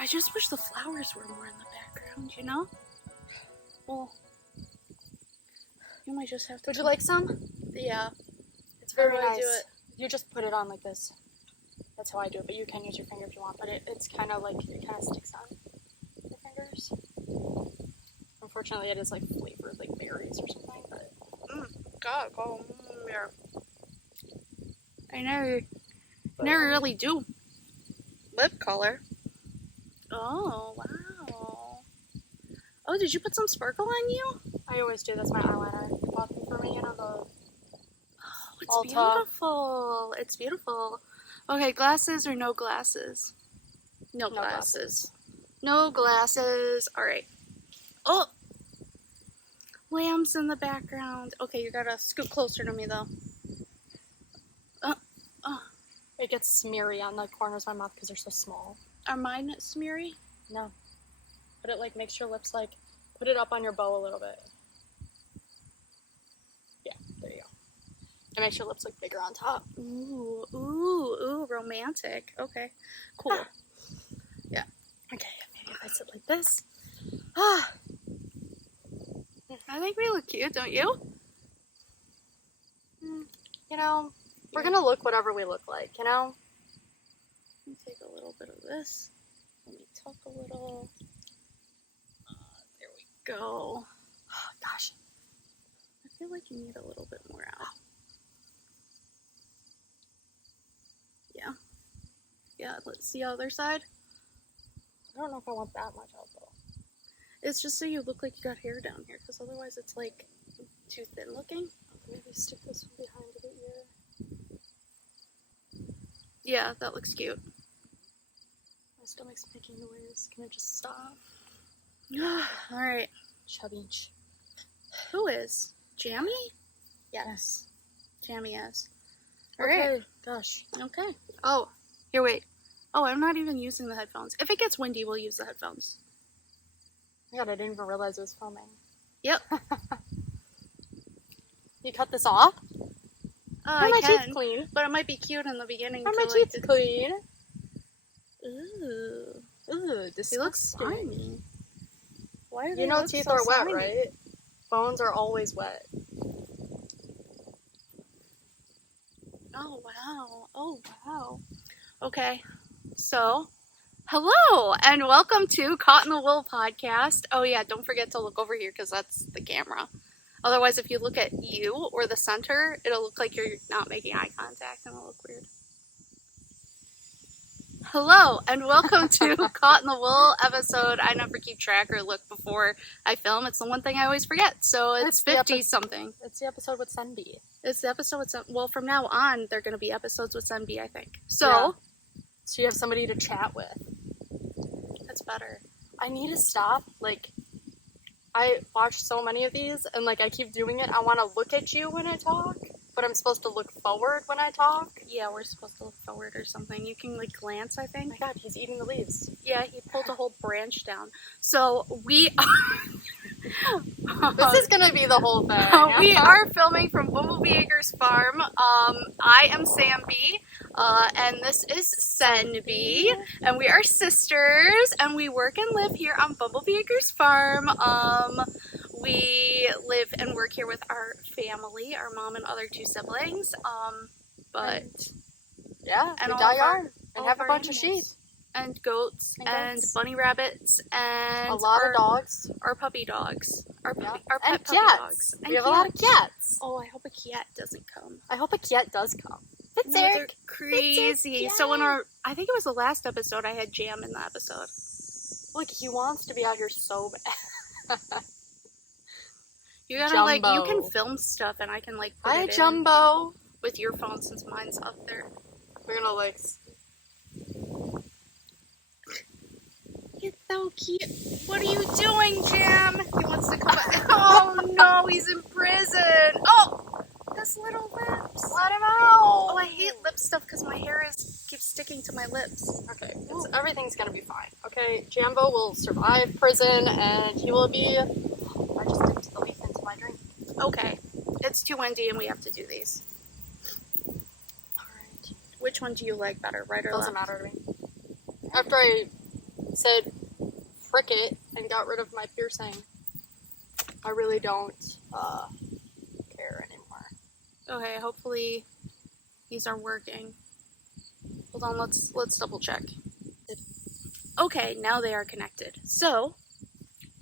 I just wish the flowers were more in the background, you know? Well, you might just have to... Would you like some? Yeah. It's very How do I nice. do it? You just put it on like this. That's how I do it, but you can use your finger if you want, but it's kind of like, it kind of sticks on your fingers. Unfortunately, it is like flavored like berries or something, but... God, yeah. I never really do lip color. Oh, wow. Oh, did you put some sparkle on you? I always do. That's my eyeliner. You bought them for me, you know, the... Oh, it's Ulta. beautiful. It's beautiful. Okay, glasses or no glasses? No glasses. No glasses. All right. Oh! Lambs in the background. Okay, you gotta scoot closer to me, though. It gets smeary on the corners of my mouth because they're so small. Are mine smeary? No. But it like makes your lips like, put it up on your bow a little bit. Yeah, there you go. It makes your lips look bigger on top. Ooh, ooh, ooh, romantic. Okay, cool. Yeah. Okay, maybe if I sit like this. Ah. I think we look cute, don't you? You know, we're gonna look whatever we look like, you know? Let me take a little bit of this. Let me tuck a little. There we go. Oh, gosh. I feel like you need a little bit more out. Yeah. Yeah, let's see the other side. I don't know if I want that much out though. It's just so you look like you got hair down here, because otherwise it's like too thin looking. Maybe stick this one behind the ear. Yeah, that looks cute. My stomach's making noise. Can I just stop? Alright. Chubby. Who is? Jammy? Yes. Jammy is. Okay. Alright. Gosh. Okay. Oh, here, wait. Oh, I'm not even using the headphones. If it gets windy, we'll use the headphones. Oh my god, I didn't even realize it was filming. Yep. You cut this off? I my can, teeth clean. but it might be cute in the beginning. Are my to, like, teeth clean? Ooh. Ooh, They look disgusting. slimy. Why do they You know look teeth so are wet, slimy? right? Bones are always wet. Oh, wow. Oh, wow. Okay. So, hello, and welcome to Caught in the Wool podcast. Oh, yeah, don't forget to look over here, because that's the camera. Otherwise, if you look at you or the center, it'll look like you're not making eye contact, and it'll look weird. Hello, and welcome to Caught in the Wool episode. I never keep track or look before I film. It's the one thing I always forget. So it's 50-something. It's the episode with Sunbee. It's the episode with well, from now on, they're going to be episodes with Sunbee, I think. So, yeah. So you have somebody to chat with. That's better. I need to stop. Like, I watch so many of these, and like I keep doing it. I want to look at you when I talk, but I'm supposed to look forward when I talk. Yeah, we're supposed to look forward or something. You can like glance, I think. Oh my god, he's eating the leaves. Yeah, he pulled a whole branch down. So we This is gonna be the whole thing. We are filming from Bumblebee Acres Farm. I am Sam B, and this is Sen B, and we are sisters, and we work and live here on Bumblebee Acres Farm. We live and work here with our family, our mom and other two siblings. But yeah, and we dye yarn and have a bunch of sheep. And goats and bunny rabbits and a lot of dogs. Our puppy dogs. Our pet and puppy cats. dogs. We have a lot of cats. Oh, I hope a cat doesn't come. I hope a cat does come. No, they're crazy. So in I think it was the last episode, I had Jam in the episode. Look, he wants to be out here so bad. You gotta Jambo. you can film stuff and I can put Hi, it Jambo. in with your phone since mine's up there. We're gonna It's so cute. What are you doing, Jam? He wants to come out. Oh no, he's in prison. Oh, his little lips. Let him out. Oh, I hate lip stuff because my hair keeps sticking to my lips. Okay, everything's gonna be fine. Okay, Jambo will survive prison and he will be... I just dipped the leaf into my drink. Okay, it's too windy and we have to do these. Alright. Which one do you like better, right or left? Doesn't matter to me. After I said frick it and got rid of my piercing. I really don't care anymore. Okay, hopefully these are working. Hold on, let's double check. Okay, now they are connected. So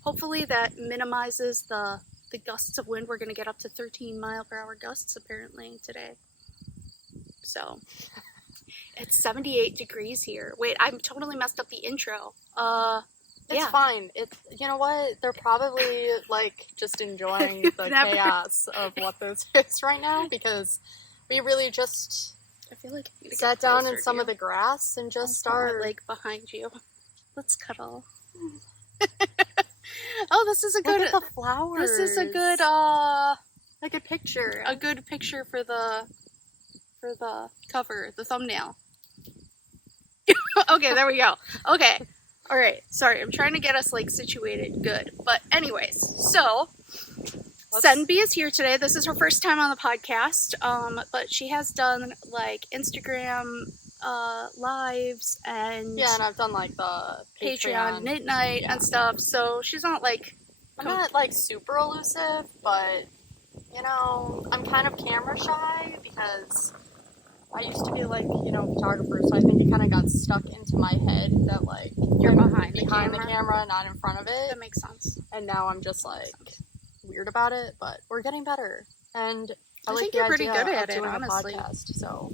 hopefully that minimizes the gusts of wind. We're gonna get up to 13-mile-per-hour gusts apparently today. So it's 78 degrees here. Wait, I totally messed up the intro. It's Yeah. fine. You know what? They're probably like just enjoying the chaos of what this is right now, because we really just I feel like I need to sat get down closer in some to of the grass and just I'll put my start. leg behind you. Let's cuddle. Oh, this is a good. Look at the flowers. This is a good like a picture. a good picture for the cover, the thumbnail. Okay, there we go. Okay. All right. Sorry, I'm trying to get us like situated good. But anyways, so Senbi is here today. This is her first time on the podcast. But she has done like Instagram lives and Yeah, and I've done like the Patreon knit night and stuff. So she's not like I'm not like super elusive, but you know, I'm kind of camera shy because I used to be like, you know, photographer, so I think it kind of got stuck into my head that like you're behind the camera, not in front of it. That makes sense. And now I'm just like weird about it, but we're getting better. And I like think the you're pretty idea good of at it, doing honestly. a podcast, so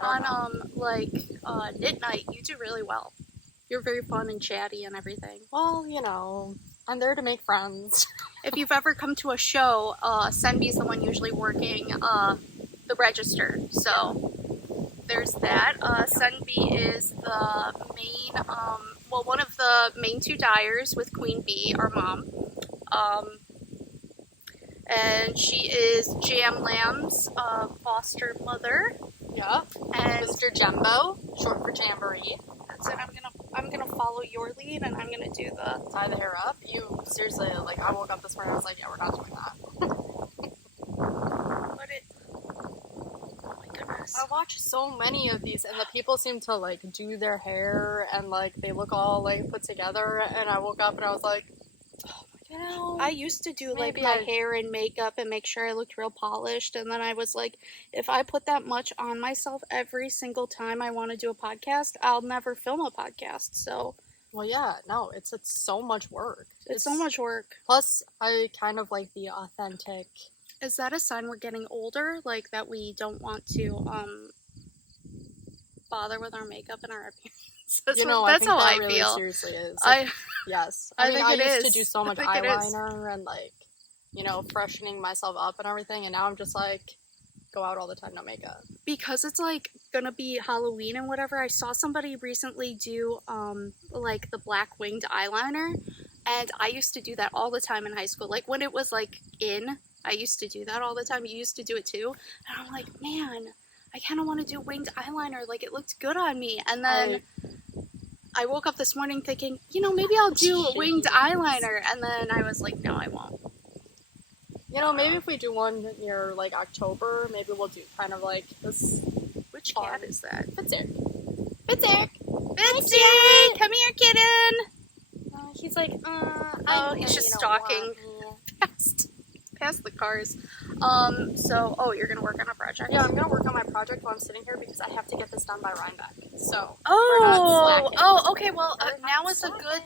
On knit night, you do really well. You're very fun and chatty and everything. well, you know, I'm there to make friends. If you've ever come to a show, Senbi's the one usually working the register. So there's that. Senbi is the main, one of the main two dyers with Queen Bee, our mom. And she is Jam Lamb's foster mother. Yeah. And Mr. Jambo, short for Jamboree. that's it. I'm gonna follow your lead, and I'm gonna do the Tie the hair up. You seriously, like, I woke up this morning, I was like, yeah, we're not doing that. put it. Oh my goodness. I watch so many of these, and the people seem to like do their hair, and like they look all like put together. And I woke up and I was like, oh, you know, I used to do like maybe my hair and makeup and make sure I looked real polished, and then I was like, if I put that much on myself every single time I want to do a podcast, I'll never film a podcast. So well, yeah, no, it's so much work. it's so much work. Plus, I kind of like the authentic. Is that a sign we're getting older? Like that we don't want to bother with our makeup and our appearance? That's You know, that's I think how that I really feel. seriously is. Like, yes, I mean, think I it used is. to do so much I think it is. eyeliner and like, you know, freshening myself up and everything, and now I'm just like, go out all the time, no makeup. Because it's like gonna be Halloween and whatever. I saw somebody recently do like the black winged eyeliner, and I used to do that all the time in high school. Like when it was like in, I used to do that all the time. You used to do it too, and I'm like, man, I kind of want to do winged eyeliner. Like it looked good on me, and then I woke up this morning thinking, you know, maybe I'll do a winged eyeliner, and then I was like, no, I won't. You know, maybe if we do one near like October, maybe we'll do kind of like this. Which cat is that? Fitzik. Bitsy, come here, kitten. He's like, Oh, he's just stalking past the cars. So, you're gonna work on a project? Yeah, I'm gonna work on my project while I'm sitting here because I have to get this done by Rhinebeck. So, Okay. Well, now is a good.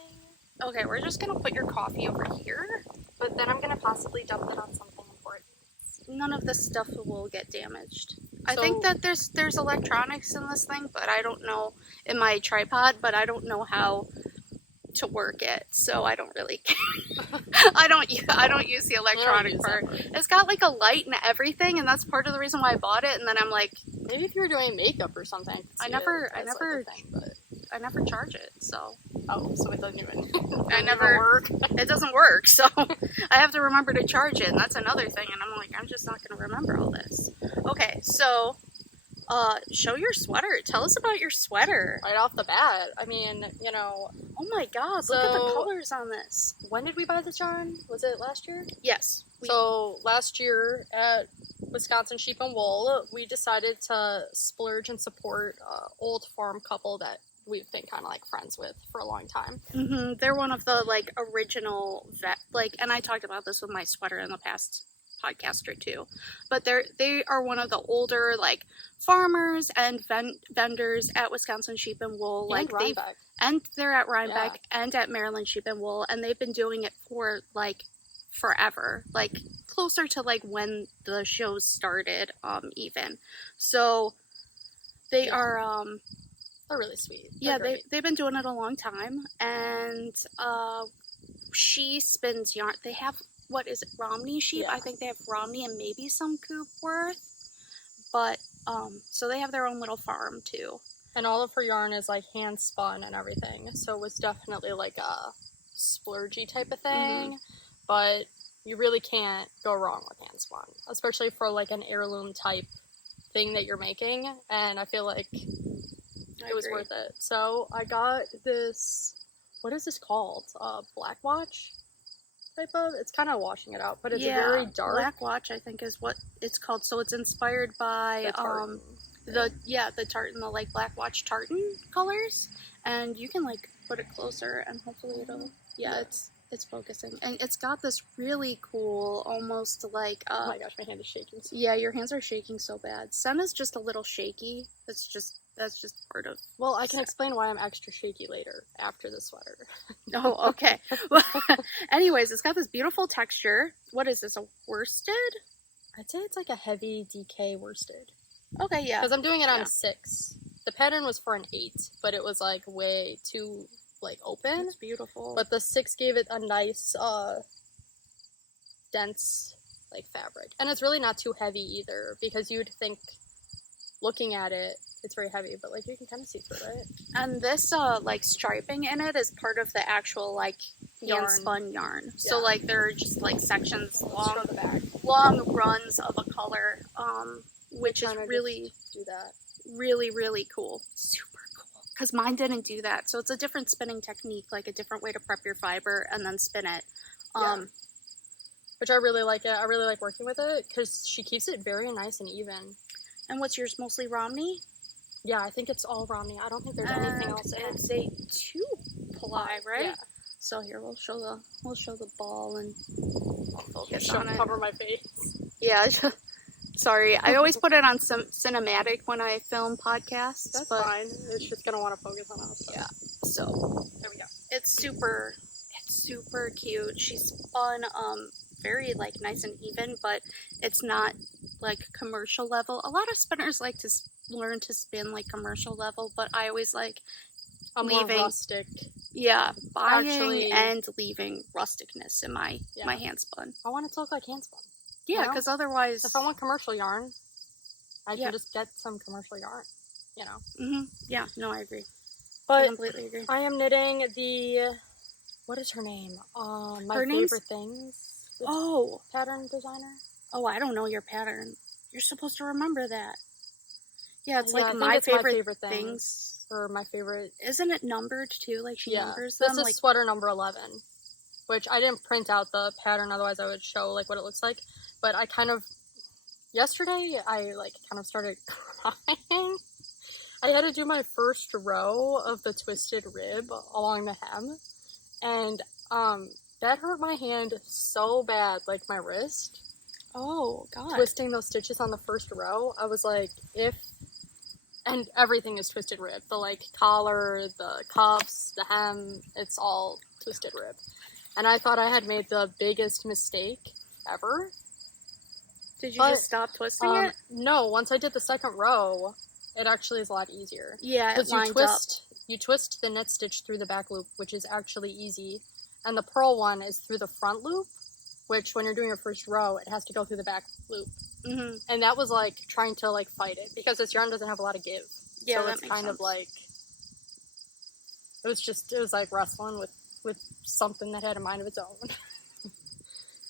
Okay, we're just gonna put your coffee over here. But then I'm gonna possibly dump it on something important. None of this stuff will get damaged. I think that there's electronics in this thing, but I don't know in my tripod, but I don't know how to work it, so I don't really care. I don't use the electronic part. It's got like a light and everything, and that's part of the reason why I bought it. And then I'm like, maybe if you were doing makeup or something, I never charge it, so. Oh, so it doesn't even. work. It doesn't work, so I have to remember to charge it, and that's another thing. And I'm like, I'm just not going to remember all this. Okay, so show your sweater. Tell us about your sweater. Right off the bat, I mean, you know. Oh my God! Look at the colors on this. When did we buy this yarn? Was it last year? Yes. So last year at Wisconsin Sheep and Wool, we decided to splurge and support an old farm couple that we've been kind of like friends with for a long time. They're one of the like original and I talked about this with my sweater in the past podcast or two, but they are one of the older like farmers and vendors at Wisconsin Sheep and Wool, And Rhinebeck. and they're at Rhinebeck and at Maryland Sheep and Wool, and they've been doing it for like forever, like closer to like when the shows started, even. So they are they're really sweet. They've been doing it a long time, and she spins yarn. They have, what is it, Romney sheep? I think they have Romney and maybe some Coopworth, but so they have their own little farm too. And all of her yarn is like hand spun and everything, so it was definitely like a splurgy type of thing, but you really can't go wrong with hand spun, especially for like an heirloom type thing that you're making, and I feel like it was worth it. So I got this, what is this called? Black Watch type of, it's kind of washing it out, but it's very dark. Black Watch, I think, is what it's called. So it's inspired by the tartan, the like Black Watch tartan colors, and you can like put it closer and hopefully it'll it's focusing, and it's got this really cool, almost like oh my gosh, my hand is shaking. Yeah, your hands are shaking so bad. Sen is just a little shaky. That's just part of. Well, I can explain why I'm extra shaky later after the sweater. Oh, okay. Well, anyways, it's got this beautiful texture. What is this, a worsted? I'd say it's like a heavy DK worsted. Okay, yeah. Because I'm doing it on a 6. The pattern was for an 8, but it was like way too like open. It's beautiful. But the 6 gave it a nice dense like fabric. And it's really not too heavy either, because you'd think looking at it it's very heavy, but like you can kind of see through it. And this like striping in it is part of the actual like hand spun yarn. So like there are just like sections long runs of a color, which is really really cool. Super cool. Because mine didn't do that. So it's a different spinning technique, like a different way to prep your fiber and then spin it. Which I really like it. I really like working with it because she keeps it very nice and even. And what's yours, mostly Romney? Yeah, I think it's all Romney. I don't think there's anything else in it. It's a 2-ply, right? Yeah. So here we'll show the ball and I'll focus on it. Cover my face. Yeah. Sorry, I always put it on some cinematic when I film podcasts. That's fine. It's just gonna want to focus on us. So. Yeah. So there we go. It's super cute. She's spun very like nice and even, but it's not like commercial level. A lot of spinners like to learn to spin like commercial level, but I always like more rustic. Yeah, buying and leaving rusticness in my hand spun. I want it to look like hand spun. Yeah, because otherwise, if I want commercial yarn, I can just get some commercial yarn. You know. Yeah. No, I agree. But I completely agree. I am knitting the. What is her name? My favorite things. Pattern designer. Oh, I don't know your pattern. You're supposed to remember that. Yeah, it's like my favorite things. Or my favorite. Isn't it numbered too? Like she numbers them? This is sweater number 11. Which I didn't print out the pattern, otherwise I would show like what it looks like. But I kind of. Yesterday, I like kind of started crying. I had to do my first row of the twisted rib along the hem. And that hurt my hand so bad, like my wrist. Oh, God. Twisting those stitches on the first row, I was like, and everything is twisted rib. The, like, collar, the cuffs, the hem, it's all twisted rib. And I thought I had made the biggest mistake ever. Did you just stop twisting it? No, once I did the second row, it actually is a lot easier. Yeah, it lines up. You twist the knit stitch through the back loop, which is actually easy. And the purl one is through the front loop, which when you're doing your first row, it has to go through the back loop. Mm-hmm. And that was like trying to like fight it because this yarn doesn't have a lot of give. Yeah, so it's kind of like, it was like wrestling with something that had a mind of its own.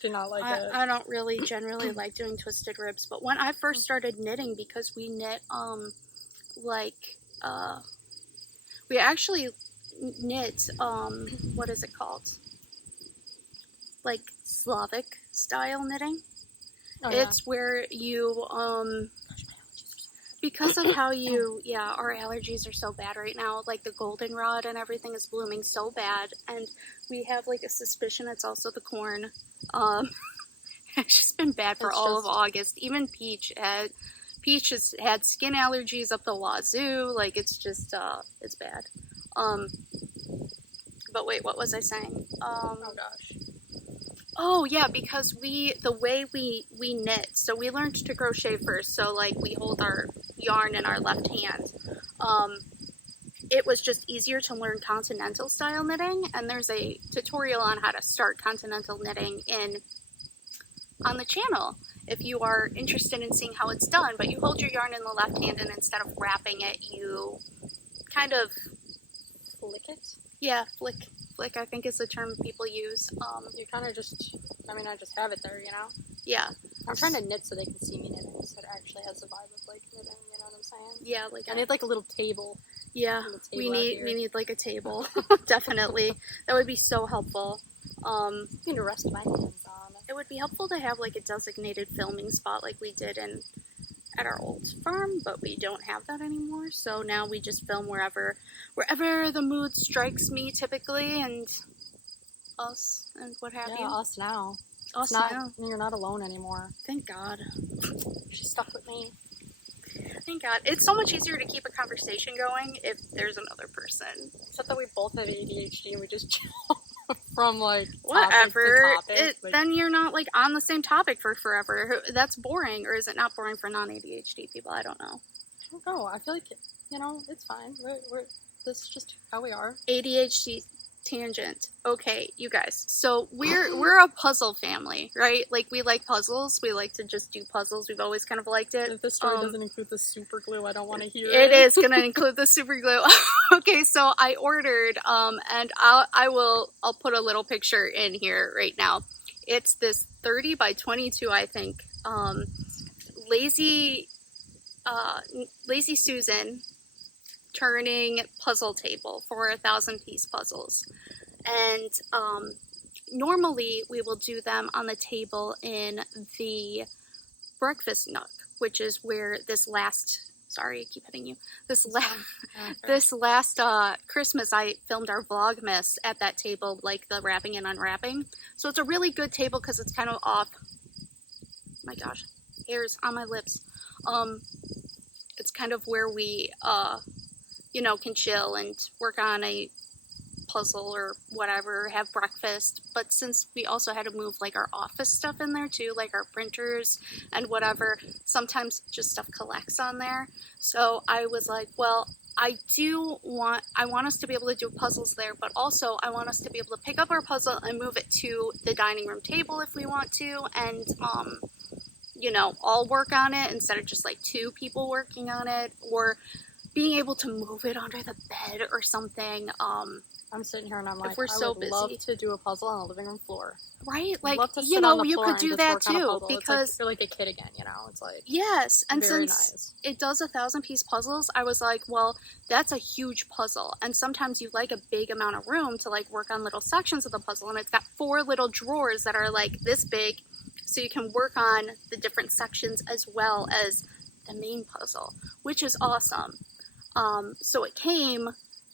Do not like it. I don't really generally like doing twisted ribs, but when I first started knitting, because we knit, we actually knit, what is it called? Like Slavic style knitting. Oh, yeah. It's where you because of how you, yeah, our allergies are so bad right now. Like the goldenrod and everything is blooming so bad, and we have like a suspicion it's also the corn. It's just been bad for all of August. Even Peach has had skin allergies up the wazoo. Like it's just, it's bad. But wait, what was I saying? Oh gosh. Oh yeah, because the way we knit, so we learned to crochet first, so like we hold our yarn in our left hand. It was just easier to learn continental style knitting, and there's a tutorial on how to start continental knitting on the channel if you are interested in seeing how it's done. But you hold your yarn in the left hand, and instead of wrapping it, you kind of flick it? Yeah, flick, I think is the term people use. You kind of just, I just have it there, you know? Yeah. I'm trying to knit so they can see me knitting, so it actually has the vibe of, like, knitting, you know what I'm saying? Yeah, like I need, like, a little table. Yeah, we need, like, a table. Definitely. That would be so helpful. Something to rest my hands on. It would be helpful to have, like, a designated filming spot like we did at our old farm, but we don't have that anymore, so now we just film wherever the mood strikes me, typically, and us, and what have you. Yeah, us now. Us now. You're not alone anymore. Thank God. She's stuck with me. Thank God. It's so much easier to keep a conversation going if there's another person. Except that we both have ADHD and we just jump from, like, whatever. topic to topic. Then you're not, like, on the same topic for forever. That's boring, or is it not boring for non-ADHD people? I don't know. I don't know. I feel like, you know, it's fine. This is just how we are. ADHD tangent. Okay, you guys. So we're a puzzle family, right? Like, we like puzzles. We like to just do puzzles. We've always kind of liked it. If the story doesn't include the super glue, I don't want to hear it. It is going to include the super glue. Okay, so I ordered, and I'll put a little picture in here right now. It's this 30 by 22, I think, Lazy Susan turning puzzle table for 1,000-piece puzzles. And normally we will do them on the table in the breakfast nook, which is where this last Christmas I filmed our Vlogmas at that table, like the wrapping and unwrapping. So it's a really good table because it's kind of off. My gosh, hairs on my lips. It's kind of where we can chill and work on a puzzle or whatever, have breakfast. But since we also had to move like our office stuff in there too, like our printers and whatever, sometimes just stuff collects on there. So I was like, well, I want us to be able to do puzzles there, but also I want us to be able to pick up our puzzle and move it to the dining room table if we want to, and all work on it instead of just like two people working on it, or being able to move it under the bed or something. I'm sitting here and I'm like, if we're so I would love to do a puzzle on the living room floor. Right? Like, you could do that too, because you're like a kid again, It's like, yes, and very since nice. It does 1,000-piece puzzles, I was like, well, that's a huge puzzle, and sometimes you like a big amount of room to like work on little sections of the puzzle, and it's got 4 little drawers that are like this big, so you can work on the different sections as well as the main puzzle, which is awesome. So it came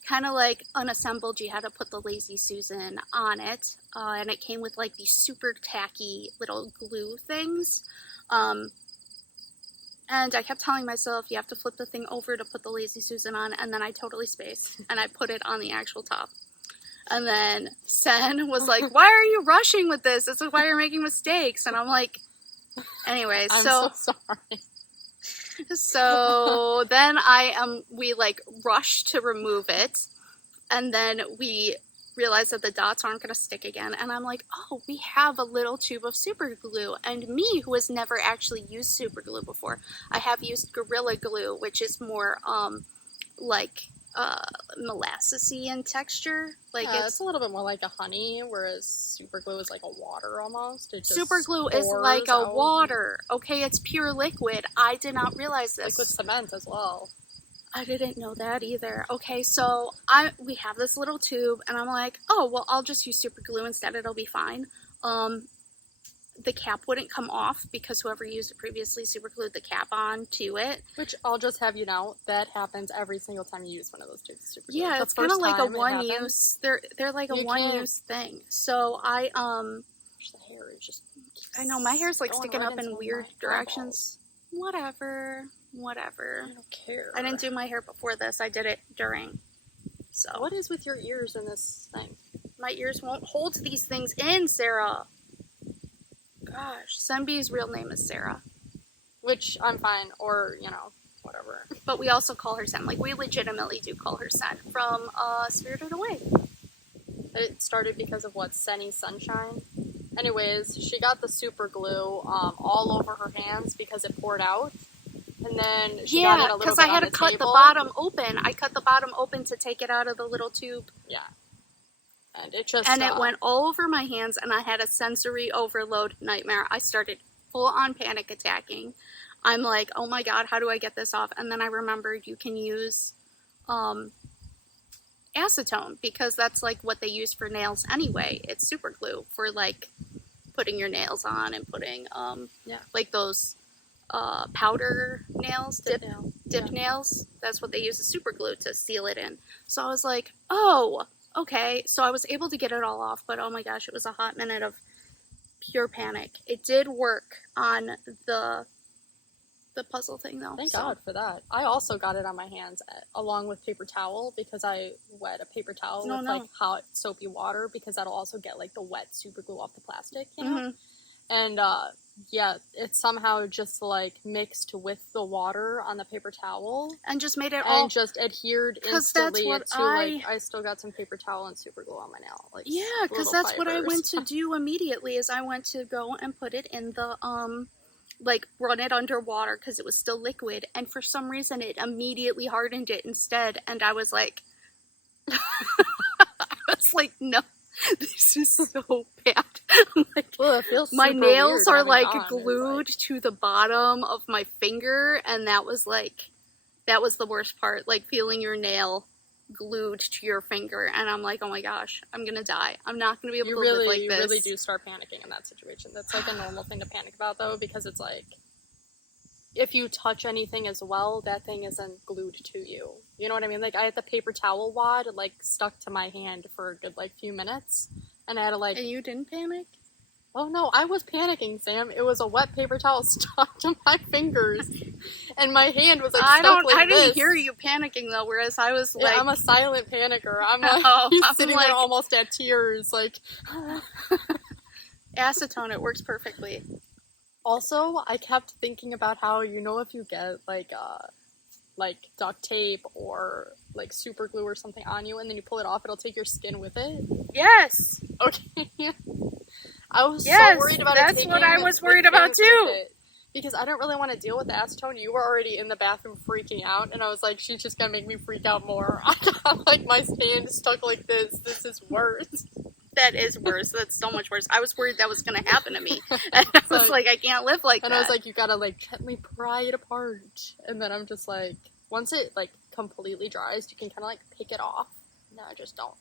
kind of like unassembled. You had to put the Lazy Susan on it, and it came with like these super tacky little glue things. And I kept telling myself, you have to flip the thing over to put the Lazy Susan on, and then I totally spaced, and I put it on the actual top. And then Sen was like, why are you rushing with this? This is why you're making mistakes. And I'm like, anyway, I'm so sorry. So then we like rushed to remove it, and then we realized that the dots aren't going to stick again, and I'm like, oh, we have a little tube of super glue. And me, who has never actually used super glue before, I have used Gorilla Glue, which is more molassesy in texture. Like, it's a little bit more like a honey, whereas super glue is like a water almost. Super glue is like a water. Okay, it's pure liquid. I did not realize this. Liquid cement as well. I didn't know that either. Okay, so we have this little tube, and I'm like, oh, well, I'll just use super glue instead. It'll be fine. the cap wouldn't come off because whoever used it previously super glued the cap on to it. Which I'll just have you know, that happens every single time you use one of those tubes. Super glue. Yeah, The it's kind of first like a time it one happens, use. They're like a you one can't- use thing. So I The hair is just. I know my hair's like going sticking right up in into weird my directions. Whatever. I don't care. I didn't do my hair before this. I did it during. So What is with your ears in this thing? my ears won't hold these things in, Sarah. Gosh, Sembi's real name is Sarah, Which I'm fine, or whatever. but we also call her Sen. Like we legitimately do call her Sen from Spirited Away. It started because of what, Senny Sunshine? Anyways, she got the super glue all over her hands because it poured out. And then she got it a little because bit I had on to the cut table. the bottom open. I cut the bottom open to take it out of the little tube. Yeah. And it just... And it went all over my hands, and I had a sensory overload nightmare. I started full-on panic attacking. I'm like, oh my god, how do I get this off? And then I remembered you can use acetone, because that's like what they use for nails anyway. It's super glue for like putting your nails on and putting like those powder nails, dip nails. That's what they use as super glue to seal it in. So I was like, oh, okay. So I was able to get it all off, but oh my gosh, it was a hot minute of pure panic. It did work on the puzzle thing though. Thank God for that. I also got it on my hands along with paper towel, because I wet a paper towel with like hot soapy water, because that'll also get like the wet super glue off the plastic, And yeah, it somehow just like mixed with the water on the paper towel and just made it all, and just adhered 'cause instantly that's what to like I still got some paper towel and super glue on my nail. Like, yeah, because that's what I went to do immediately. Is I went to go and put it in the like run it underwater because it was still liquid, and for some reason it immediately hardened it instead, and I was like no, this is so bad. I'm like, well, it feels my super nails weird are having like it on. glued to the bottom of my finger, and that was the worst part, like feeling your nail glued to your finger, and I'm like, oh my gosh, I'm gonna die. I'm not gonna be able to live like this. You really do start panicking in that situation. That's like a normal thing to panic about though, because it's like if you touch anything as well, that thing isn't glued to you. You know what I mean? Like I had the paper towel wad like stuck to my hand for a good like few minutes, and I had to like. And you didn't panic? Oh no, I was panicking, Sam. It was a wet paper towel stuck to my fingers, and my hand was like stuck like this. I didn't hear you panicking though. Whereas I was like, I'm a silent panicker. I'm like sitting there almost at tears, like. Acetone, it works perfectly. Also, I kept thinking about how if you get like duct tape or like super glue or something on you, and then you pull it off, it'll take your skin with it. Yes. Okay. I was so worried about it taking. That's what I was worried about too. Because I don't really want to deal with the acetone. You were already in the bathroom freaking out, and I was like, she's just gonna make me freak out more. I got like my hand stuck like this. This is worse. That is worse. That's so much worse. I was worried that was gonna happen to me. And I was like, I can't live like that. And I was like, you gotta like gently pry it apart. And then I'm just like, once it like completely dries, you can kind of like pick it off. No, I just don't.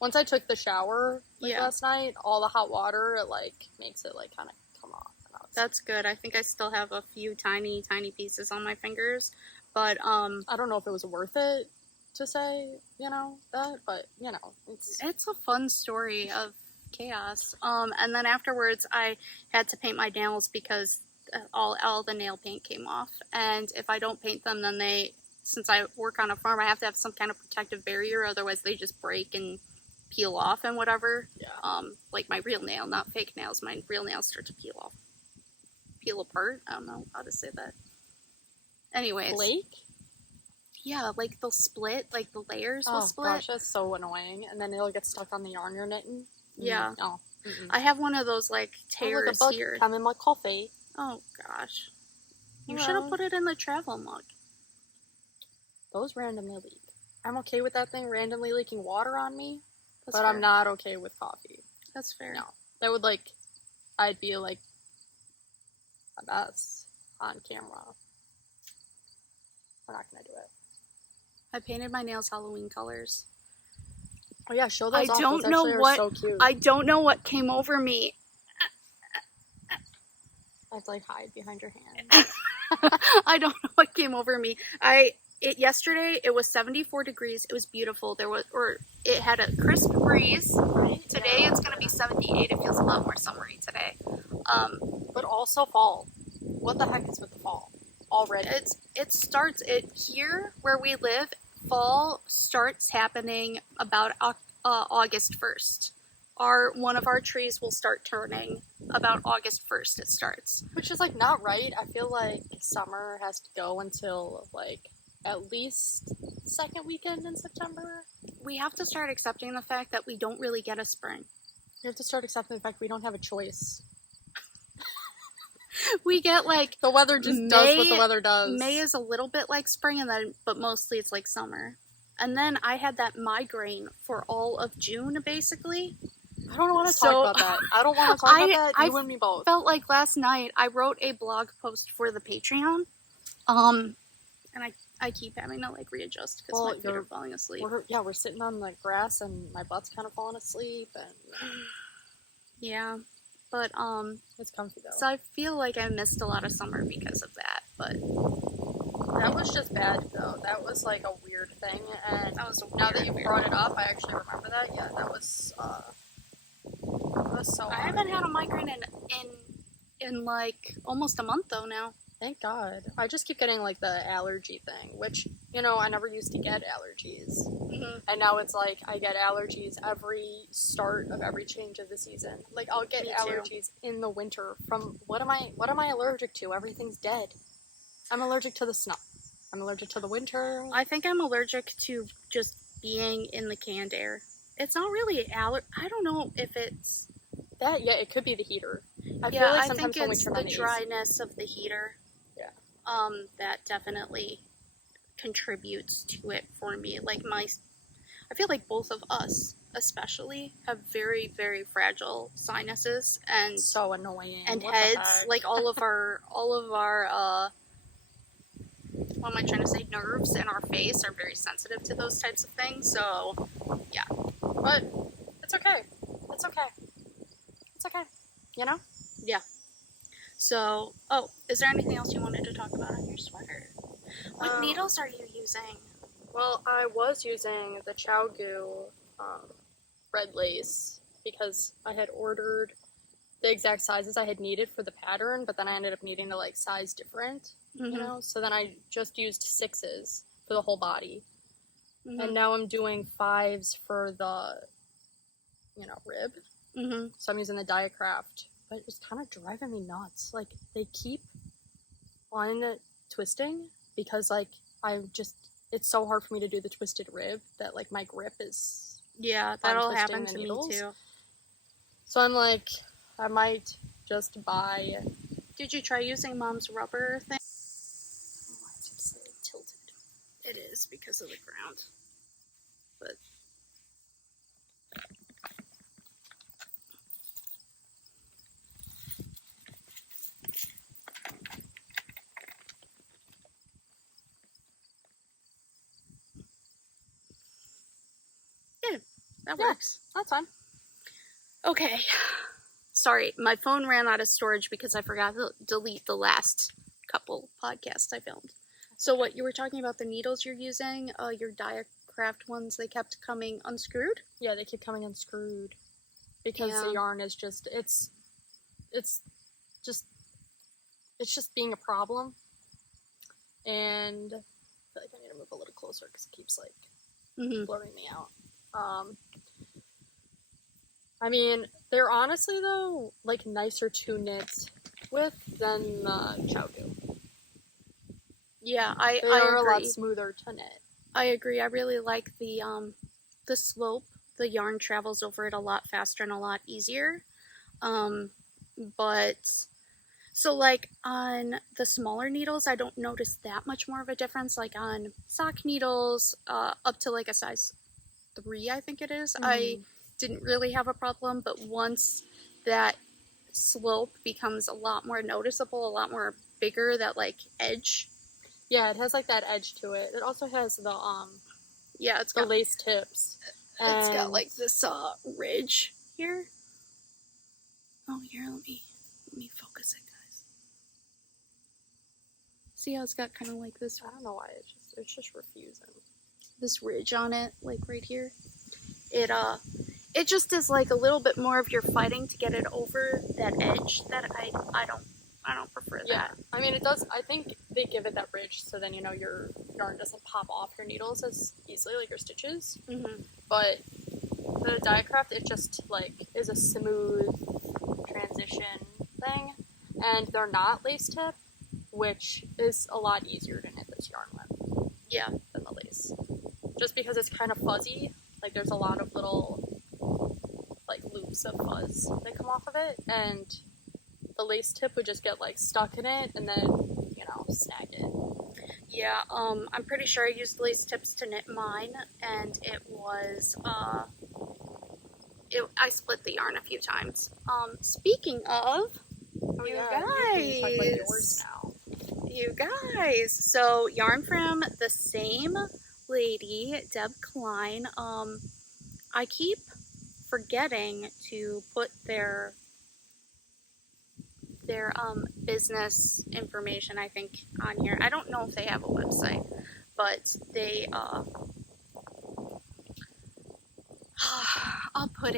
Once I took the shower last night, all the hot water, it like makes it like kind of come off. That's good. I think I still have a few tiny pieces on my fingers, but I don't know if it was worth it to say, that, but it's a fun story of chaos. And then afterwards I had to paint my nails because all the nail paint came off, and if I don't paint them, then since I work on a farm, I have to have some kind of protective barrier, otherwise they just break and peel off and whatever. Like my real nail, not fake nails. My real nails start to peel apart. I don't know how to say that. Anyways. Flake? Yeah, like they'll split, like the layers will split. Oh gosh, that's so annoying. And then it'll get stuck on the yarn you're knitting. Yeah. Oh. I have one of those like tears here. Come in my coffee. Oh gosh. You should have put it in the travel mug. Those randomly leak. I'm okay with that thing randomly leaking water on me. That's but fair. I'm not okay with coffee. That's fair. No. That would I'd be like a mess on camera. We're not gonna do it. I painted my nails Halloween colors. Oh yeah, show those off. I don't know what came over me. I have to like hide behind your hand. I don't know what came over me. Yesterday it was 74 degrees. It was beautiful. It had a crisp breeze. Right? Today Yeah. it's gonna be 78. It feels a lot more summery today. But also fall. What the heck is with the fall already? It starts here where we live. Fall starts happening about August 1st. One of our trees will start turning about August 1st. It starts, Which is like not right. I feel like summer has to go until like at least second weekend in September. we have to start accepting the fact that we don't really get a spring. We have to start accepting the fact we don't have a choice. We get like The weather just does what the weather does. May is a little bit like spring, but mostly it's like summer. And then I had that migraine for all of June, basically. I don't want to talk about that. I don't want to talk about that. You and me both. Felt like last night I wrote a blog post for the Patreon, and I keep having to like readjust because my feet are falling asleep. We're sitting on the grass and my butt's kind of falling asleep, and yeah, but it's comfy though. So I feel like I missed a lot of summer because of that, but that was just bad though. That was like a weird thing, and now that you brought it up, I actually remember that. Yeah, that was so. I haven't had a migraine in like almost a month though now. Thank God. I just keep getting like the allergy thing, which, you know, I never used to get allergies. Mm-hmm. And now it's like I get allergies every start of every change of the season. Like I'll get allergies in the winter from what am I allergic to? Everything's dead. I'm allergic to the snow. I'm allergic to the winter. I think I'm allergic to just being in the canned air. It's not really I don't know if it's that. Yeah, it could be the heater. I feel like like I sometimes think when it's we turn the on dryness of the heater. Yeah. That definitely contributes to it for me. Like I feel like both of us, especially, have very, very fragile sinuses and so annoying and what heads. Like all of our what am I trying to say? Nerves in our face are very sensitive to those types of things. So, yeah. But it's okay. It's okay. It's okay. You know? Yeah. So, is there anything else you wanted to talk about on your sweater? What needles are you using? Well, I was using the Chowgu red lace because I had ordered the exact sizes I had needed for the pattern, but then I ended up needing to like size different, you know? So then I just used 6s for the whole body. Mm-hmm. And now I'm doing 5s for the, you know, rib. Mm-hmm. So I'm using the Diacraft. But it's kind of driving me nuts. Like, they keep on twisting because, like, it's so hard for me to do the twisted rib that, like, my grip is... Yeah, that'll happen to me, too. So I'm like, I might just buy... Did you try using Mom's rubber thing? Oh, it's just like tilted. It is because of the ground. But... That works. That's fine. Okay. Sorry, my phone ran out of storage because I forgot to delete the last couple podcasts I filmed. So what, you were talking about the needles you're using, your Diacraft ones, they kept coming unscrewed? Yeah, they keep coming unscrewed. Because the yarn is just, it's just being a problem. And I feel like I need to move a little closer because it keeps, like, blurring me out. I mean, they're honestly, though, like, nicer to knit with than the Chowgu. Yeah, I agree. They're a lot smoother to knit. I agree. I really like the slope. The yarn travels over it a lot faster and a lot easier. But, so, like, on the smaller needles, I don't notice that much more of a difference. Like, on sock needles, up to, like, a size 3, I think it is. I didn't really have a problem, but once that slope becomes a lot more noticeable, a lot more bigger, that like edge. Yeah, it has like that edge to it. It also has the it's got lace tips. It's got like this ridge here. Oh, here, let me focus it, guys. See how it's got kind of like this, I don't know why it's just refusing. this ridge on it, like right here. It just is like a little bit more of your fighting to get it over that edge that I don't prefer that. Yeah, I mean, it does. I think they give it that ridge so then, you know, your yarn doesn't pop off your needles as easily, like your stitches. Mm-hmm. But the die-craft, it just, like, is a smooth transition thing. And they're not lace tip, which is a lot easier to knit this yarn with. Yeah. Than the lace. Just because it's kind of fuzzy. Like, there's a lot of little, like, loops of fuzz that come off of it. And the lace tip would just get, like, stuck in it and then, you know, snag it. Yeah, I'm pretty sure I used lace tips to knit mine, and it was, I split the yarn a few times. Speaking of, Oh, you yeah, guys, you can talk about yours now. you guys, so yarn from the same lady, Deb Cline. I keep forgetting to put their business information, I think, on here. I don't know if they have a website, but they I'll put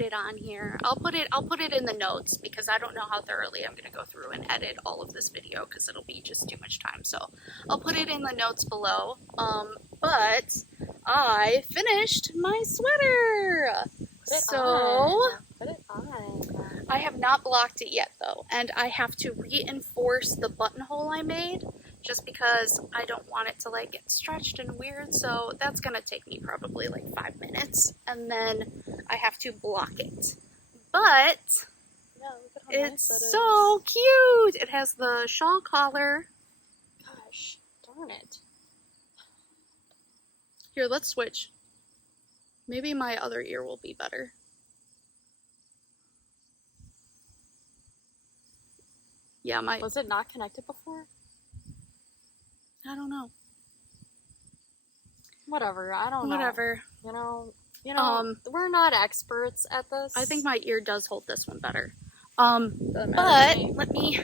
it on here. I'll put it in the notes because I don't know how thoroughly I'm going to go through and edit all of this video because it'll be just too much time. So I'll put it in the notes below. But I finished my sweater. Put it on. I have not blocked it yet though, and I have to reinforce the buttonhole I made just because I don't want it to like get stretched and weird, so that's gonna take me probably like 5 minutes, and then I have to block it. But Yeah, look at how nice it's that is. so cute! It has the shawl collar. Gosh, darn it. Here, let's switch. Maybe my other ear will be better. Yeah, Was it not connected before? I don't know. Whatever, I don't know. Whatever. You know, we're not experts at this. I think my ear does hold this one better. Doesn't matter But to me. let me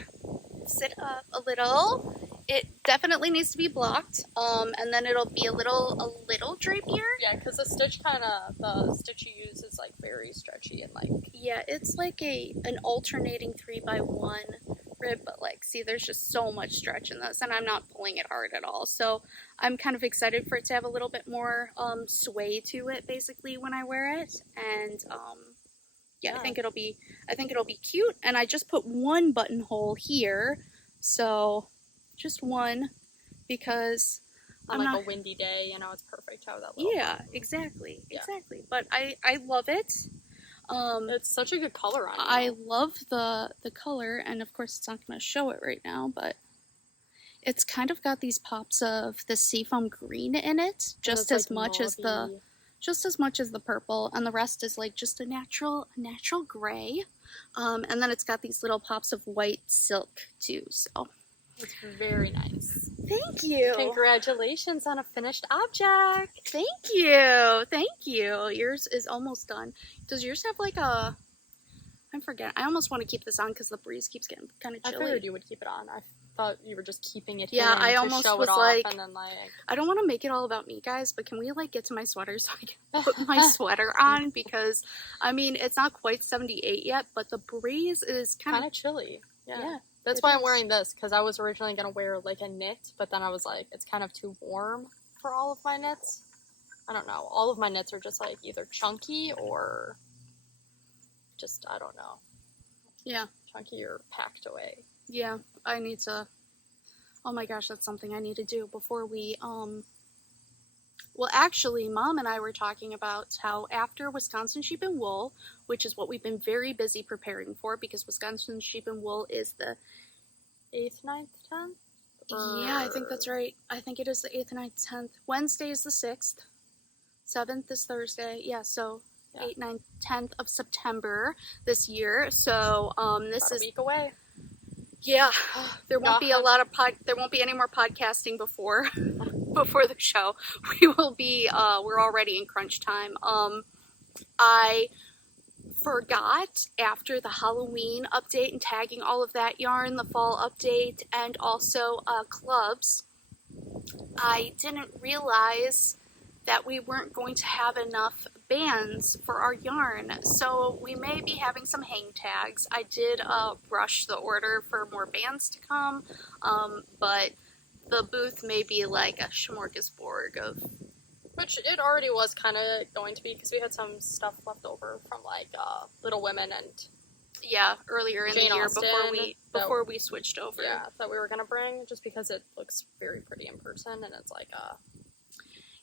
sit up a little. It definitely needs to be blocked. And then it'll be a little drapier. Yeah, because the stitch you use is like very stretchy and like. Yeah, it's like an alternating 3x1 rib, but like, see, there's just so much stretch in this, and I'm not pulling it hard at all. So I'm kind of excited for it to have a little bit more sway to it, basically, when I wear it. And yeah, I think it'll be cute. And I just put one buttonhole here, so just one, because On like a windy day, you know, it's perfect to have that little. Yeah, exactly. But I love it. It's such a good color on it. I love the color, and of course it's not going to show it right now, but it's kind of got these pops of the seafoam green in it, just as much as the purple, and the rest is like just a natural gray. And then it's got these little pops of white silk too, so it's very nice. Thank you. Congratulations on a finished object. Thank you. Yours is almost done. Does yours have like a... I forget. I almost want to keep this on because the breeze keeps getting kind of chilly. I figured you would keep it on. I thought you were just keeping it Yeah, hidden I to almost show was it off like, and then like... I don't want to make it all about me, guys, but can we like get to my sweater so I can put my sweater on? Because, I mean, it's not quite 78 yet, but the breeze is kind of chilly. Yeah. That's why I'm wearing this, because I was originally going to wear like a knit, but then I was like, it's kind of too warm for all of my knits. I don't know. All of my knits are just like either chunky or just, I don't know. Yeah. Chunky or packed away. Yeah, I need to... Oh my gosh, that's something I need to do before we, Well, actually, Mom and I were talking about how after Wisconsin Sheep and Wool, which is what we've been very busy preparing for, because Wisconsin Sheep and Wool is the 8th, 9th, 10th? Yeah, I think that's right. I think it is the 8th, 9th, 10th. Wednesday is the 6th. 7th is Thursday. Yeah, so 8th, 9th, 10th of September this year. So this About is a week away. Yeah, there won't be there won't be any more podcasting before the show. We will be we're already in crunch time. I forgot after the Halloween update and tagging all of that yarn, the fall update, and also clubs, I didn't realize that we weren't going to have enough bands for our yarn, so we may be having some hang tags. I did rush the order for more bands to come, but the booth may be like a smorgasbord of... Which it already was kind of going to be, because we had some stuff left over from like Little Women and yeah, earlier in Jane the year Austen, before we switched over. Yeah, that we were gonna bring, just because it looks very pretty in person, and it's like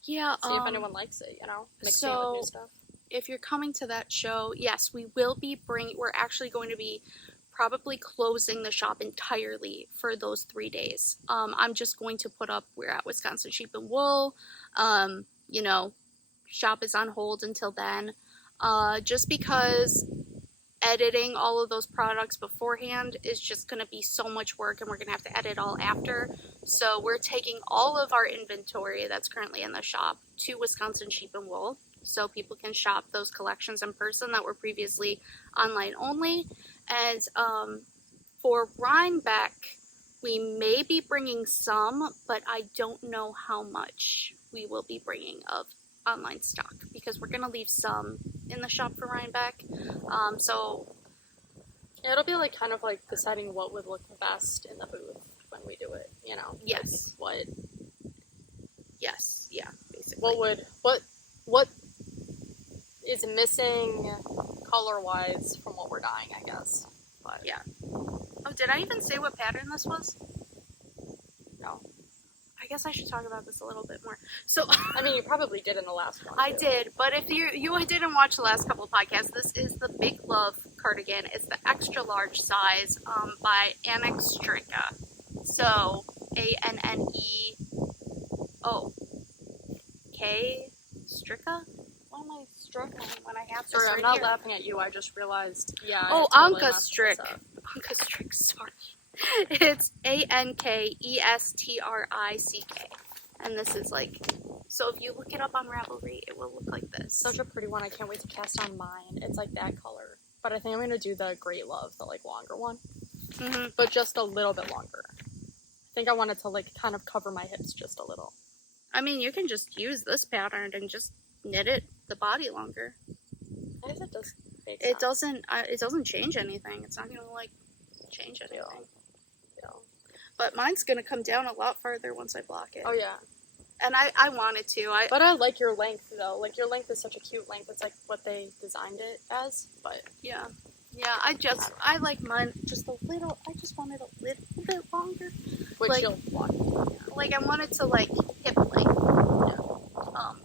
yeah, see if anyone likes it, you know, mixing it with new stuff. If you're coming to that show, yes, we will be we're actually going to be probably closing the shop entirely for those 3 days. I'm just going to put up, we're at Wisconsin Sheep and Wool, you know, shop is on hold until then, just because editing all of those products beforehand is just going to be so much work, and we're going to have to edit all after. So we're taking all of our inventory that's currently in the shop to Wisconsin Sheep and Wool, so people can shop those collections in person that were previously online only. And for Rhinebeck, we may be bringing some, but I don't know how much we will be bringing of online stock, because we're going to leave some in the shop for Rhinebeck. So yeah, it'll be like kind of like deciding what would look best in the booth when we do it, you know. Yes. Like Yes, yeah, basically. What is missing color-wise from what we're dyeing, I guess. But yeah. Oh, did I even say what pattern this was? no. I guess I should talk about this a little bit more. So, I mean, you probably did in the last one. I too. did, but if you didn't watch the last couple of podcasts, this is the Big Love cardigan. It's the extra large size by Annex Stricka. So, A-N-N-E-O-K Stricka? Why am I struggling when I have this Sorry, right I'm not here? laughing at you. I just realized. Yeah. Oh, I totally Anka messed Strick. this up. Anka Strick, sorry. It's ANKESTRICK. And this is like, so if you look it up on Ravelry, it will look like this. Such a pretty one. I can't wait to cast on mine. It's like that color. But I think I'm going to do the Great Love, the like longer one. Mm-hmm. But just a little bit longer. I think I wanted to like kind of cover my hips just a little. I mean, you can just use this pattern and just knit it the body longer. I guess it does make It sense. doesn't change anything. It's not going to like change anything. Yeah. But mine's going to come down a lot farther once I block it. Oh, yeah. And I wanted to. But I like your length, though. Like, your length is such a cute length. It's like what they designed it as, but... Yeah. Yeah, I like mine just a little, I just want it a little bit longer. Which like, you'll block. Yeah. Like, I want it to, like, hip length.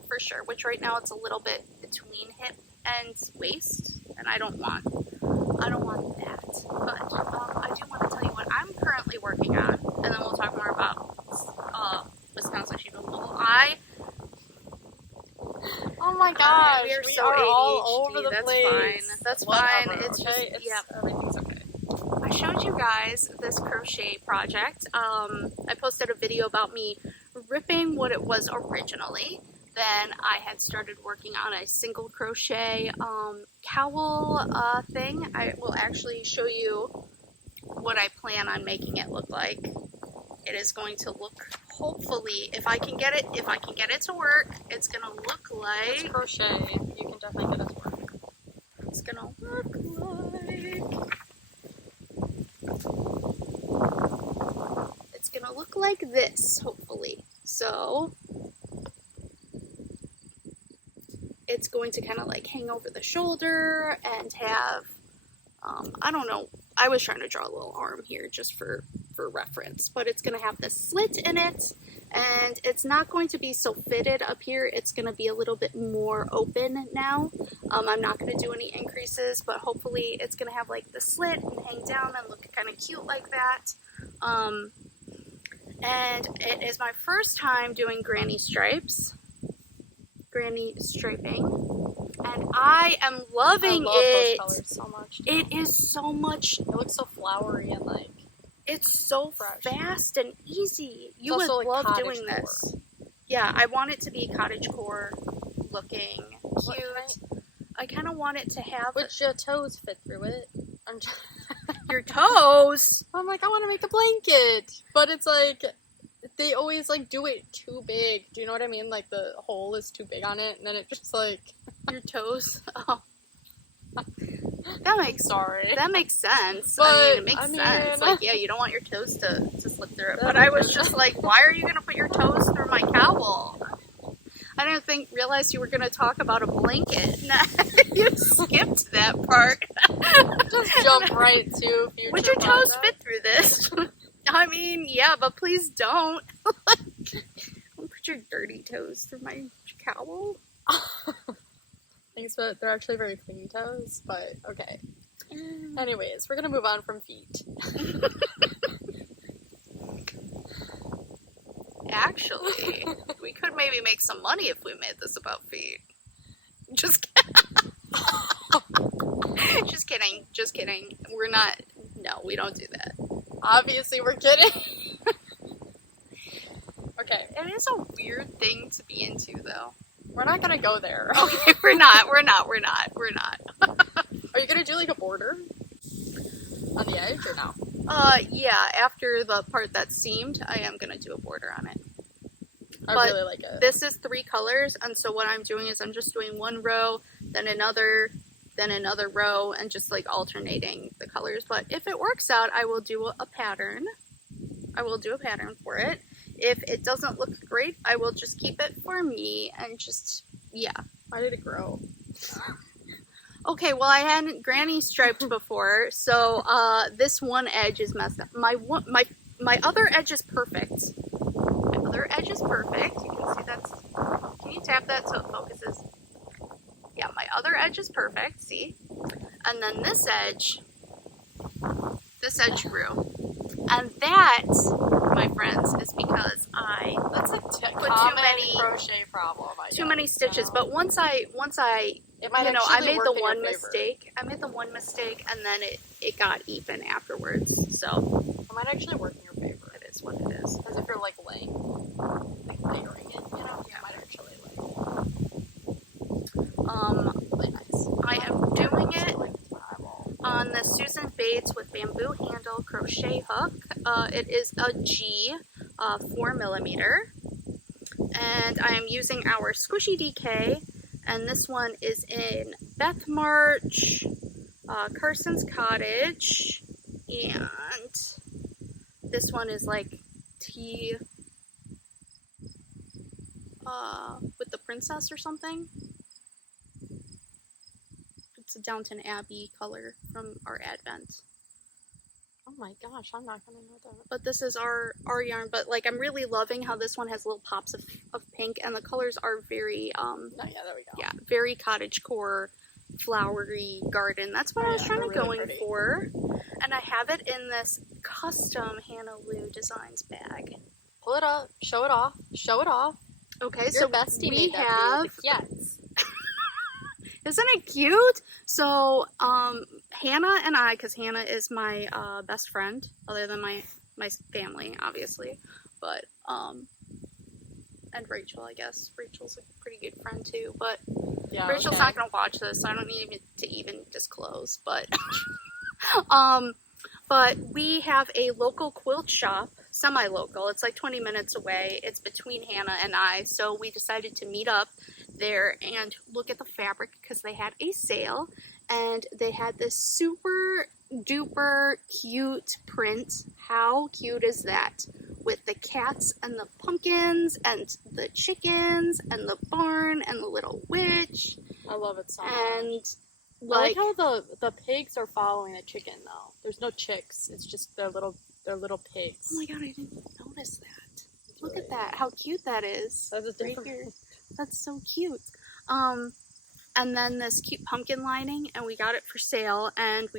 For sure. Which right now it's a little bit between hip and waist. And I don't want that. But I do want to tell you what I'm currently working on. And then we'll talk more about Wisconsin Sheep and Wool. Oh my gosh, we are so all ADHD. over the That's place. fine. That's Whatever, fine. It's okay? just, yeah. Everything's okay. I showed you guys this crochet project. I posted a video about me ripping what it was originally. Then I had started working on a single crochet cowl thing. I will actually show you what I plan on making it look like. It is going to look, hopefully, if I can get it to work, it's gonna look like... It's crochet. You can definitely get it to work. It's gonna look like... It's gonna look like this, hopefully. So... it's going to kind of like hang over the shoulder and have, I don't know, I was trying to draw a little arm here just for reference, but it's going to have this slit in it, and it's not going to be so fitted up here. It's going to be a little bit more open now. I'm not going to do any increases, but hopefully it's going to have like the slit and hang down and look kind of cute like that. And it is my first time doing granny striping, and I am loving it. Those colors so much. It is so much. It looks so flowery and like it's so fresh. Fast and easy. You also, would like, love cottage doing this. Yeah, I want it to be cottagecore looking, cute. I kind of want it to have Which your toes fit through it. I'm just... your toes. I'm like, I want to make a blanket, but it's like they always like do it too big. Do you know what I mean? Like the hole is too big on it, and then it just like your toes. Oh, that makes sense. But, I mean, it makes sense. Like, yeah, you don't want your toes to slip through it. But I was just like, why are you gonna put your toes through my cowl? I didn't realize you were gonna talk about a blanket. You skipped that part. Just jump right to future. Would your toes project. fit through this? I mean, yeah, but please don't. Don't put your dirty toes through my cowl. Thanks, but they're actually very clean toes. But okay. Anyways, we're gonna move on from feet. Actually, we could maybe make some money if we made this about feet. Just kidding. Just kidding. We're not. No, we don't do that. Obviously, we're kidding. Okay. It is a weird thing to be into, though. We're not gonna go there. Okay, we're not. Are you gonna do like a border on the edge or no? Yeah, after the part that's seamed, I am gonna do a border on it. I But really like it. This is 3 colors, and so what I'm doing is I'm just doing one row, then another row, and just like alternating the colors. But if it works out, I will do a pattern. I will do a pattern for it. If it doesn't look great, I will just keep it for me and just, yeah. Why did it grow? Okay, well, I hadn't granny striped before, so this one edge is messed up. My other edge is perfect. My other edge is perfect. You can see that's. Can you tap that so it focuses? Yeah, my other edge is perfect. See, and then this edge grew, and that, my friends, is because I That's a put too many crochet problem. too many stitches. But once I it might I actually made work the in your one favor. mistake. I made the one mistake, and then it got even afterwards. So It might actually work in your favor. it is what it is. Because if you're like layering it, you know, it might actually really nice. I am doing it Like, travel. on the Susan Bates with bamboo handle crochet hook. It is a G, 4mm, and I am using our Squishy DK, and this one is in Beth March, Carson's Cottage, and this one is like tea with the princess or something. It's a Downton Abbey color from our Advent. Oh my gosh, I'm not gonna know that. But this is our yarn, but like I'm really loving how this one has little pops of pink, and the colors are very Oh yeah, there we go. yeah, very cottagecore, flowery garden. That's what I was trying to they're really going pretty. for. And I have it in this custom Hannah Lou Designs bag. Pull it up, show it off, show it off. Okay, Your so bestie we made that have. for you. Yes. Isn't it cute? So, Hannah and I, because Hannah is my best friend, other than my family, obviously, but, and Rachel, I guess. Rachel's a pretty good friend, too, but Yeah. Rachel's okay. not going to watch this, so I don't need to even disclose, but, but we have a local quilt shop, semi-local. It's like 20 minutes away. It's between Hannah and I, so we decided to meet up there and look at the fabric because they had a sale, and they had this super duper cute print. How cute is that? With the cats and the pumpkins and the chickens and the barn and the little witch. I love it so much. And I like like, how the pigs are following the chicken though. There's no chicks. It's just their little pigs. oh my god, I didn't notice that. It's Look really- at that. How cute that is. That's a Right different. here. That's so cute. And then this cute pumpkin lining, and we got it for sale, and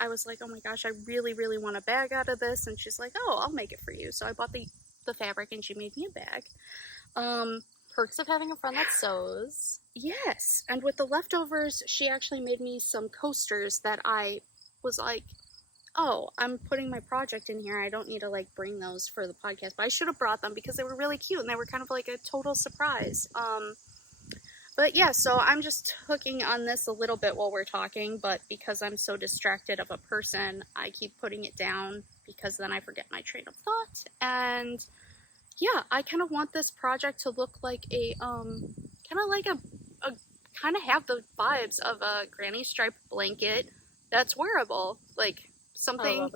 I was like, oh my gosh, I really, really want a bag out of this, and she's like, oh, I'll make it for you. So I bought the fabric, and she made me a bag. Perks of having a friend that sews. Yes, and with the leftovers, she actually made me some coasters that I was like, oh, I'm putting my project in here. I don't need to like bring those for the podcast, but I should have brought them because they were really cute, and they were kind of like a total surprise. But yeah, so I'm just hooking on this a little bit while we're talking, but because I'm so distracted of a person, I keep putting it down because then I forget my train of thought. And yeah, I kind of want this project to look like a, kind of like a kind of have the vibes of a granny striped blanket that's wearable, like something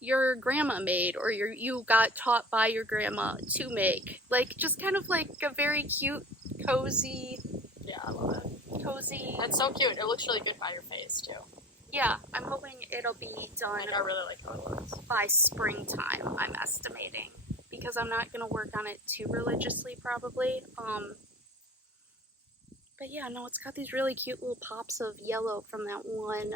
your grandma made or you got taught by your grandma to make, like just kind of like a very cute, cozy. Yeah, I love it. Cozy. That's so cute. It looks really good by your face too. Yeah, I'm hoping it'll be done. I really like how it looks. By springtime, I'm estimating, because I'm not gonna work on it too religiously probably. But yeah, no, it's got these really cute little pops of yellow from that one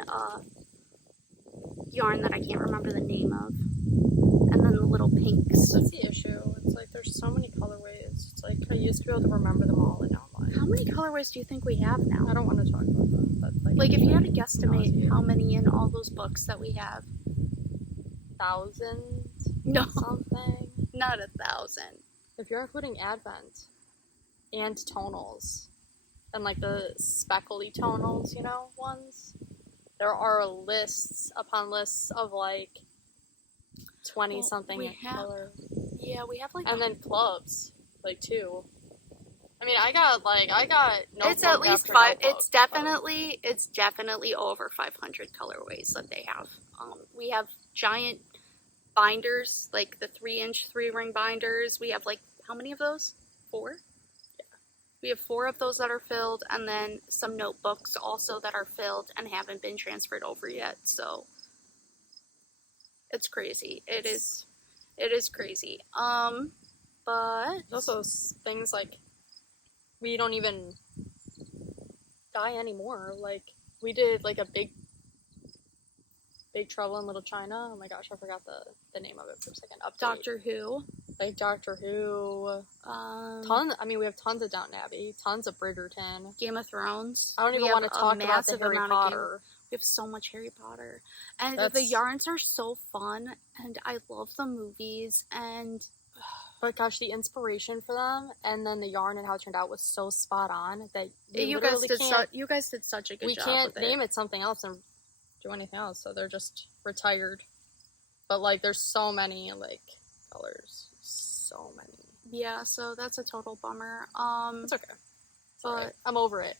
yarn that I can't remember the name of. And then the little pinks. That's the issue. It's like there's so many colorways. It's like I used to be able to remember them all, and now I'm like, how many colorways do you think we have now? I don't want to talk about them, but like if you had to guesstimate how many in all those books that we have. Thousands? No. Something? Not 1,000. If you're including Advent and tonals, and like the speckly tonals, you know, ones, there are lists upon lists of like 20 something color. Yeah, we have like. And then clubs, like 2. I mean, I got no. It's at least 5. It's definitely over 500 colorways that they have. We have giant binders, like the 3-inch 3-ring binders. We have like how many of those? 4. Yeah, we have 4 of those that are filled, and then some notebooks also that are filled and haven't been transferred over yet. So it's crazy. It is crazy. But also things like we don't even dye anymore. Like we did like a big Trouble in Little China. Oh my gosh, I forgot the name of it for a second. Update. Doctor Who. Like Doctor Who. Tons. I mean, we have tons of Downton Abbey, tons of Bridgerton, Game of Thrones. I don't even want to talk about the Harry Potter. We have so much Harry Potter, and the yarns are so fun, and I love the movies, and but gosh, the inspiration for them, and then the yarn and how it turned out was so spot on that you guys did such a good job. We can't name it something else and do anything else, so they're just retired. But like, there's so many like colors, so many. Yeah, so that's a total bummer. It's okay. But right. I'm over it.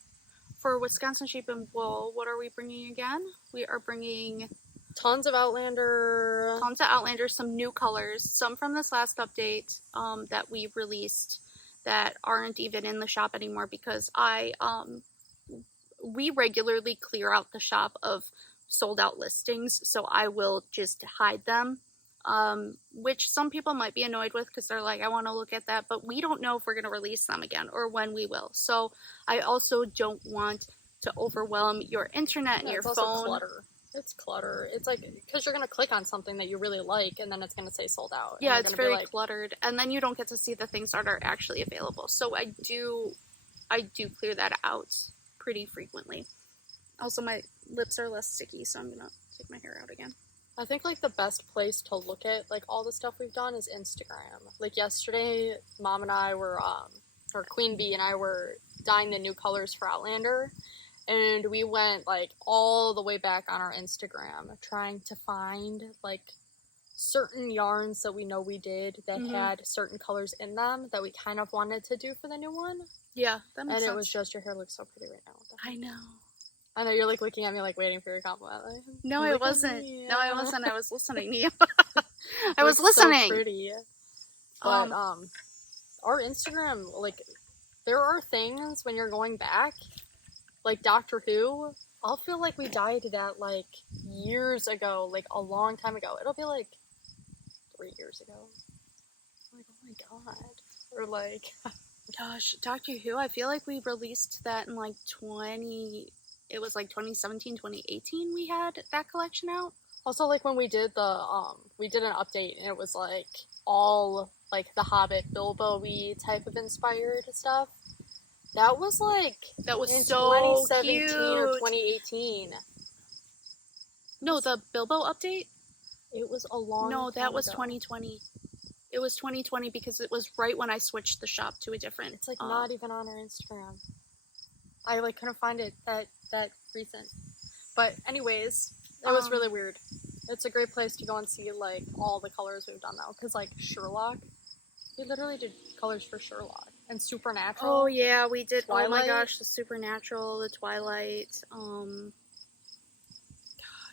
For Wisconsin Sheep and Wool, what are we bringing again? We are bringing tons of Outlander, some new colors, some from this last update that we released that aren't even in the shop anymore because we regularly clear out the shop of sold out listings, so I will just hide them, which some people might be annoyed with because they're like, I want to look at that, but we don't know if we're going to release them again or when we will. So I also don't want to overwhelm your internet and your phone. Also clutter. It's clutter. It's like, because you're going to click on something that you really like and then it's going to say sold out. Yeah, it's very cluttered, and then you don't get to see the things that are actually available. So I do clear that out pretty frequently. Also, my lips are less sticky, so I'm gonna take my hair out again. I think like the best place to look at like all the stuff we've done is Instagram. Like yesterday, Mom and I were, or Queen Bee and I were dyeing the new colors for Outlander, and we went like all the way back on our Instagram trying to find like certain yarns that we know we did that had certain colors in them that we kind of wanted to do for the new one. Yeah, that makes sense. And it was just, your hair looks so pretty right now. I know. I know, you're like looking at me like waiting for your compliment. Like, no, I wasn't. No, I wasn't. I was listening to you. I was listening. So pretty. But our Instagram, like, there are things when you're going back, like Doctor Who. I'll feel like we dyed that like years ago, like a long time ago. It'll be like 3 years ago. I'm like, oh my god. Or like, gosh, Doctor Who. I feel like we released that in like 2017, 2018 we had that collection out. Also, like, when we did we did an update, and it was, like, all, like, the Hobbit, Bilbo-y type of inspired stuff. That was, like, that was in so 2017 cute. Or 2018. No, the Bilbo update? It was a long No, that was ago. 2020. It It was 2020 because it was right when I switched the shop to a different. It's like not even on our Instagram. I like couldn't find it that recent. But anyways, it was really weird. It's a great place to go and see like all the colors we've done though, because like Sherlock, we literally did colors for Sherlock and Supernatural. Oh yeah, we did. Twilight. Oh my gosh, the Supernatural, the Twilight.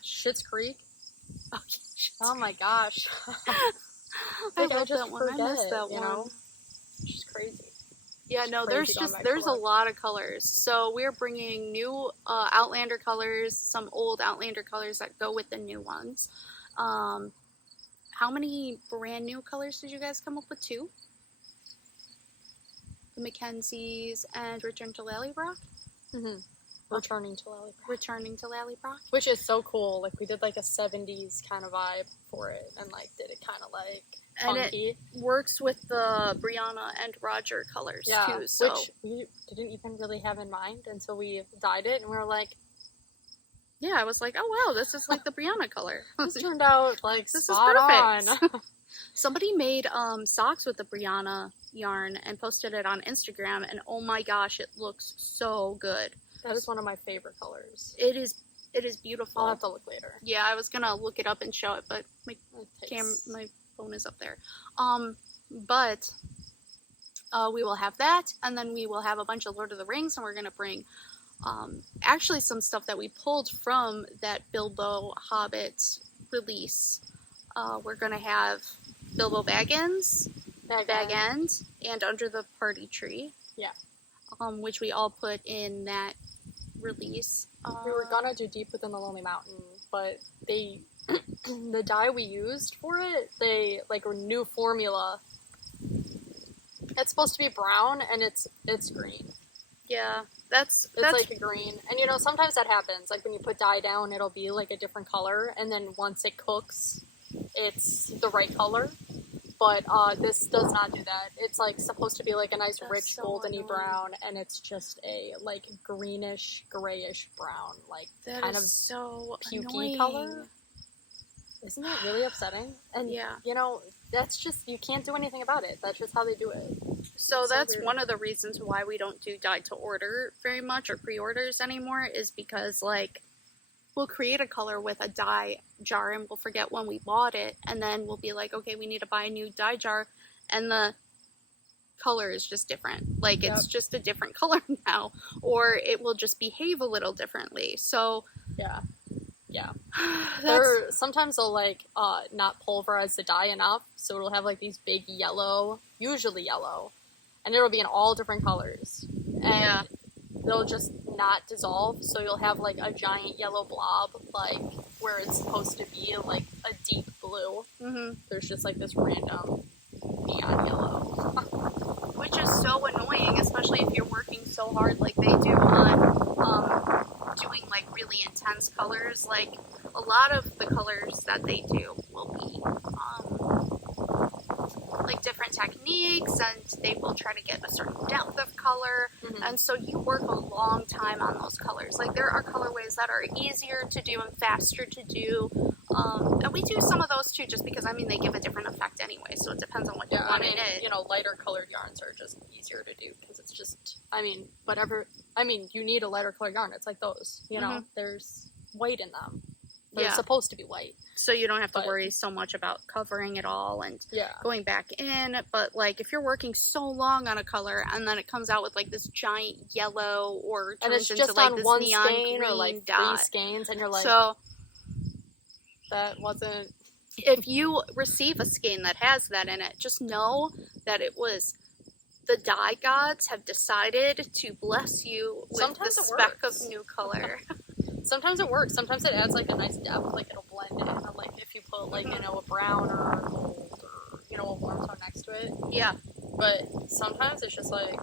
Schitt's Creek. Oh, Oh my gosh. I love that one. I missed that you one. know? It's just crazy. Yeah, no, there's a lot of colors. So we're bringing new Outlander colors, some old Outlander colors that go with the new ones. How many brand new colors did you guys come up with? 2? The Mackenzies and Return to Lallybroch? Mm-hmm. Returning to Lallybroch. Returning to Lallybroch. Which is so cool. Like, we did, like, a 70s kind of vibe for it. And, like, did it kind of, like, funky. And it works with the Brianna and Roger colors, too. So. Which we didn't even really have in mind until we dyed it. And we were like... Yeah, I was like, oh, wow, this is like the Brianna color. This turned out, like, this spot is perfect. on. Somebody made socks with the Brianna yarn and posted it on Instagram. And, oh, my gosh, it looks so good. That is one of my favorite colors. It is beautiful. I'll have to look later. Yeah, I was gonna look it up and show it, but my phone is up there. But we will have that, and then we will have a bunch of Lord of the Rings, and we're gonna bring actually some stuff that we pulled from that Bilbo Hobbit release. We're gonna have Bilbo Baggins, Bag End, and Under the Party Tree. Yeah. Which we all put in that release. We were gonna do Deep Within the Lonely Mountain, but the dye we used for it, they like a new formula. It's supposed to be brown and it's green. Yeah, it's like a green. And you know, sometimes that happens. Like when you put dye down, it'll be like a different color, and then once it cooks, it's the right color. But this does not do that. It's like supposed to be like a nice rich goldeny brown, and it's just a like greenish, grayish brown, like that kind of so pukey annoying. Color. Isn't that really upsetting? And yeah, you know, that's just, you can't do anything about it. That's just how they do it. So that's one of the reasons why we don't do dye to order very much or pre-orders anymore, is because like we'll create a color with a dye jar and we'll forget when we bought it, and then we'll be like, okay, we need to buy a new dye jar, and the color is just different. Like it's just a different color now, or it will just behave a little differently. So yeah. Sometimes they'll like not pulverize the dye enough, so it'll have like these big yellow, usually yellow, and it'll be in all different colors. And they'll just not dissolve, so you'll have like a giant yellow blob, like where it's supposed to be like a deep blue. Mm-hmm. There's just like this random neon yellow, which is so annoying, especially if you're working so hard like they do on doing like really intense colors. Like a lot of the colors that they do will be like different techniques, and they will try to get a certain depth of color. Mm-hmm. And so you work a long time on those colors. Like there are colorways that are easier to do and faster to do, and we do some of those too, just because I mean they give a different effect anyway, so it depends on what you want in it. You know, lighter colored yarns are just easier to do because it's just, you need a lighter colored yarn. It's like those, you know, there's white in them. They're supposed to be white. So you don't have to worry so much about covering it all and going back in. But like if you're working so long on a color and then it comes out with like this giant yellow or turns it's into just like on this one neon skein green or like dot. 3 skeins, and you're like, so that wasn't. If you receive a skein that has that in it, just know that it was the dye gods have decided to bless you with the speck of new color. Sometimes it works. Sometimes it adds like a nice depth, like it'll blend in. Or, like if you put like you know a brown or a gold or you know a warm tone next to it. Yeah. But sometimes it's just like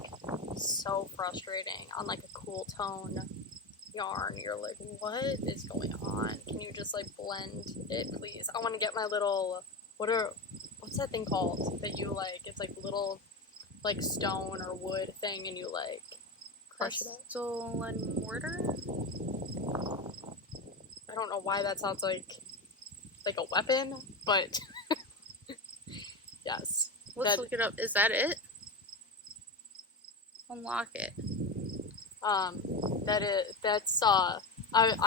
so frustrating on like a cool tone yarn. You're like, what is going on? Can you just like blend it, please? I want to get my little what's that thing called that you like? It's like little like stone or wood thing, and you like crush it. Pestle and mortar. I don't know why that sounds like a weapon, but Yes. Let's look it up. Is that it? Unlock it. I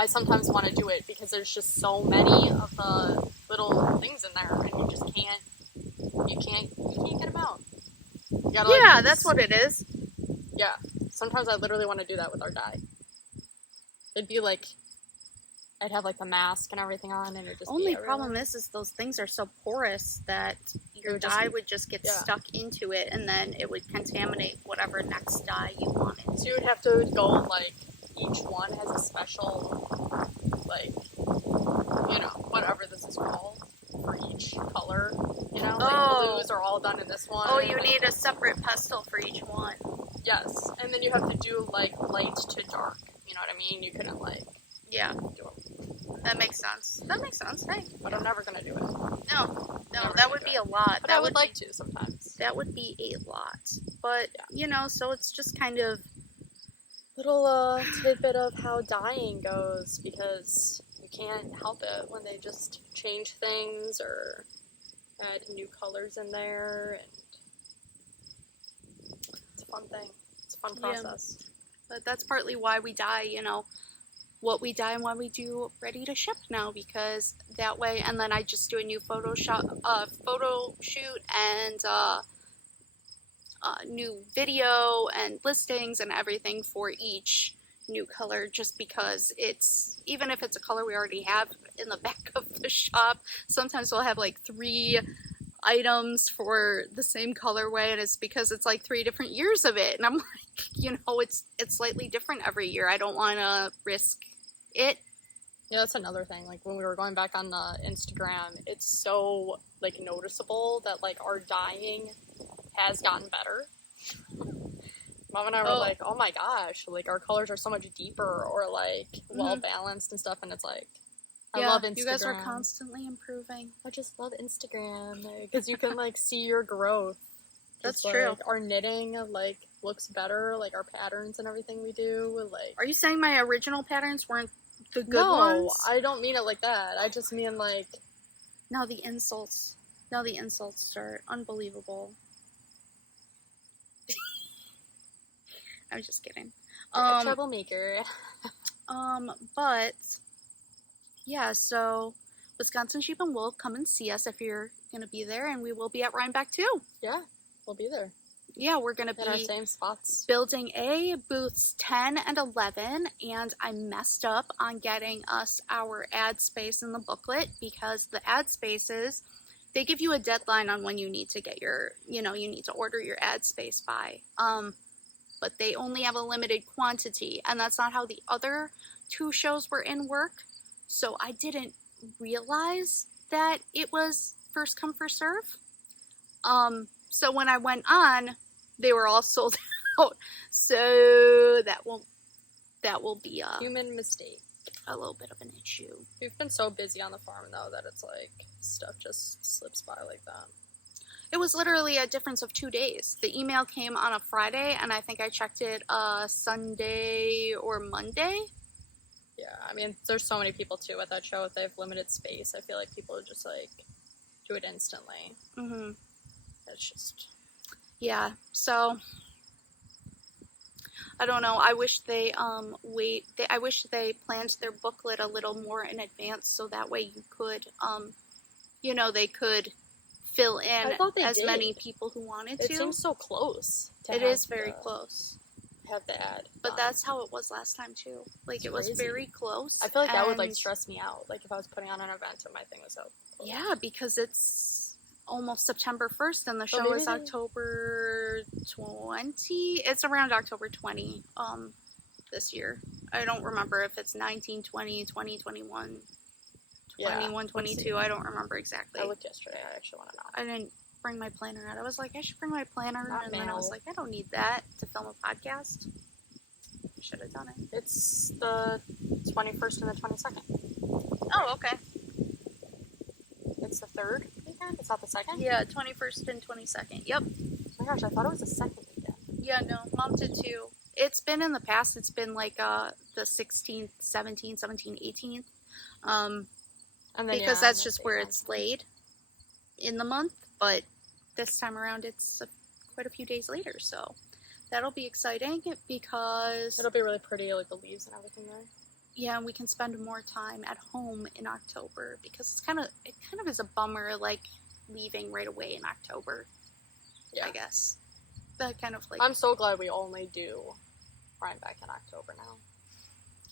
sometimes want to do it because there's just so many of the little things in there, and you can't get them out. You gotta, Yeah, that's what it is. Yeah. Sometimes I literally want to do that with our dye. It'd be like, I'd have like the mask and everything on, and it'd just Only be problem is those things are so porous that your dye would just get stuck into it, and then it would contaminate whatever next dye you wanted. So you would have to go like, each one has a special, like, whatever this is called for each color. Like blues are all done in this one. Oh, you need a separate pestle for each one. Yes, and then you have to do like light to dark. You know what I mean? You couldn't like. Yeah. Do them. That makes sense. Hey. But I'm never gonna do it. No, that would be a lot. But I would like to sometimes. That would be a lot. But, so it's just kind of little tidbit of how dyeing goes, because you can't help it when they just change things or add new colors in there, and it's a fun thing. It's a fun process. Yeah. But that's partly why we dye, what we dye and why we do ready to ship now, because that way, and then I just do a new photo shoot and new video and listings and everything for each new color, just because even if it's a color we already have in the back of the shop, sometimes we'll have like 3 items for the same colorway, and it's because it's like 3 different years of it, and I'm like, it's slightly different every year. I don't want to risk it. Yeah, that's another thing. Like when we were going back on the Instagram, it's so like noticeable that like our dyeing has gotten better. Mom and I were like, oh my gosh, like our colors are so much deeper or like well balanced and stuff, and it's like, I love Instagram. You guys are constantly improving. I just love Instagram because you can like see your growth. That's true. Like, our knitting like looks better, like our patterns and everything we do. Like, are you saying my original patterns weren't the good ones? No, I don't mean it like that. I just mean like, now the insults start. Unbelievable. I'm just kidding. Troublemaker. But yeah, so Wisconsin Sheep and Wool, come and see us if you're gonna be there, and we will be at Rhinebeck too. Yeah, we'll be there. Yeah, we're gonna be in our same spots. Building A, booths 10 and 11, and I messed up on getting us our ad space in the booklet, because the ad spaces, they give you a deadline on when you need to get your, you need to order your ad space by. But they only have a limited quantity, and that's not how the other 2 shows were in work. So I didn't realize that it was first come, first serve. So when I went on, they were all sold out. So that will be a human mistake. A little bit of an issue. We've been so busy on the farm though that it's like stuff just slips by like that. It was literally a difference of 2 days. The email came on a Friday, and I think I checked it Sunday or Monday. Yeah, I mean, there's so many people too at that show. If they have limited space, I feel like people would just like do it instantly. Mm-hmm. It's just... Yeah, so I don't know. I wish they I wish they planned their booklet a little more in advance, so that way you could they could fill in as many people who wanted to. It seems so close. It is very close. Have the ad. But that's how it was last time too. Like, it was very close. I feel like that would like stress me out. Like if I was putting on an event and my thing was out. Yeah, because it's almost September 1st and the show is October 20. It's around October 20 this year. I don't remember if it's 19, 20, 20, 21, 21, 22. I don't remember exactly. I looked yesterday. I actually want to know. I didn't bring my planner out. I was like, I should bring my planner, then I was like, I don't need that to film a podcast. Should have done it. It's the 21st and the 22nd. Oh, okay. It's the 3rd weekend? It's not the 2nd? Yeah, 21st and 22nd. Yep. Oh my gosh, I thought it was the 2nd weekend. Yeah, no, Mom did too. It's been in the past. It's been like the 16th, 17th, 18th. And then, because that's just where it's laid in the month. But this time around it's quite a few days later, so that'll be exciting because It'll be really pretty, like the leaves and everything there. yeah, and we can spend more time at home in October because it kind of is a bummer like leaving right away in October. Yeah, I guess that kind of like. I'm so glad we only do Rhinebeck in October now.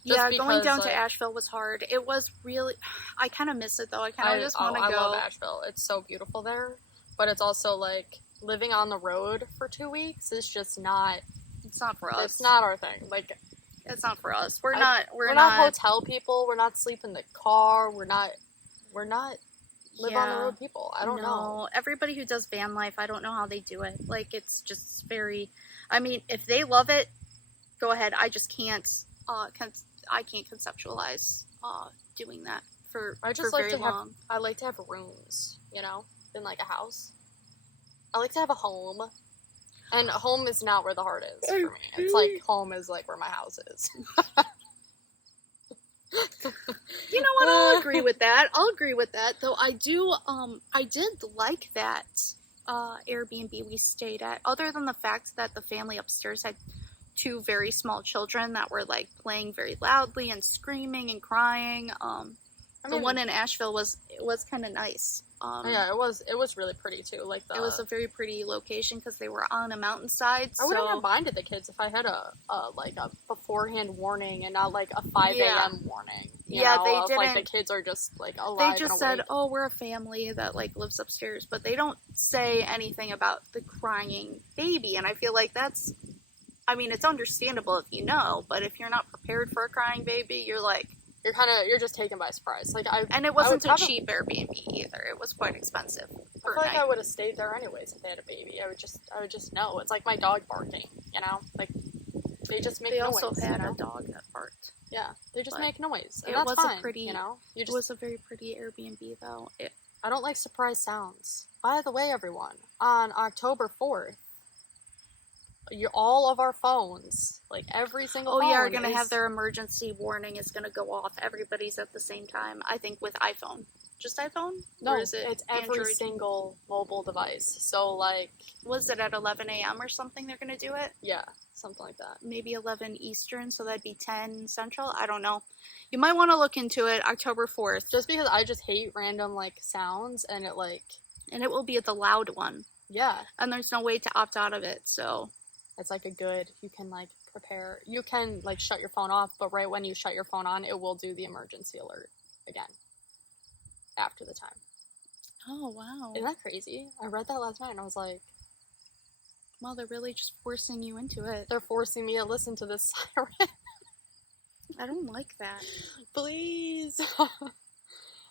Yeah, going down to Asheville was hard. It was really, I kind of miss it though. I kind of just want to go. I love Asheville. It's so beautiful there, but it's also like living on the road for 2 weeks is just not. It's not for us. It's not our thing. Like, it's not for us. We're not hotel people. We're not sleep in the car. We're not live on the road people. I don't know. Everybody who does van life, I don't know how they do it. Like, it's just very. I mean, if they love it, go ahead. I just can't. I can't conceptualize doing that for very long. I like to have rooms, you know, in like a house. I like to have a home, and home is not where the heart is for me. It's like home is like where my house is. You know what? I'll agree with that. Though I did like that Airbnb we stayed at. Other than the fact that the family upstairs had 2 very small children that were like playing very loudly and screaming and crying. The one in Asheville was kind of nice. Yeah, it was really pretty too. Like it was a very pretty location because they were on a mountainside. I wouldn't have minded the kids if I had a beforehand warning and not like a 5 a.m. warning. You know, they didn't. Like the kids are just like alive. They just said, "Oh, we're a family that like lives upstairs," but they don't say anything about the crying baby. And I feel like that's. I mean, it's understandable if you know, but if you're not prepared for a crying baby, you're like... You're just taken by surprise. Like and it wasn't a cheap Airbnb either. It was quite expensive. I feel like I would have stayed there anyways if they had a baby. I would just know. It's like my dog barking, you know? Like, they just make noise. They also had a dog that barked. Yeah, they just make noise. And it was fine, a pretty, you know? It was a very pretty Airbnb, though. I don't like surprise sounds. By the way, everyone, on October 4th, all of our phones, like every single phone are going to have their emergency warning is going to go off. Everybody's at the same time, I think, with iPhone. Just iPhone? No, or is it's every Android? Single mobile device. So, like... Was it at 11 a.m. or something they're going to do it? Yeah, something like that. Maybe 11 Eastern, so that'd be 10 Central? I don't know. You might want to look into it October 4th. Just because I just hate random, like, sounds, and it, like... And it will be at the loud one. Yeah. And there's no way to opt out of it, so... It's like you can like prepare, you can like shut your phone off, but right when you shut your phone on, it will do the emergency alert again after the time. Oh, wow. Isn't that crazy? I read that last night and I was like, well, they're really just forcing you into it. They're forcing me to listen to this siren. I don't like that. Please.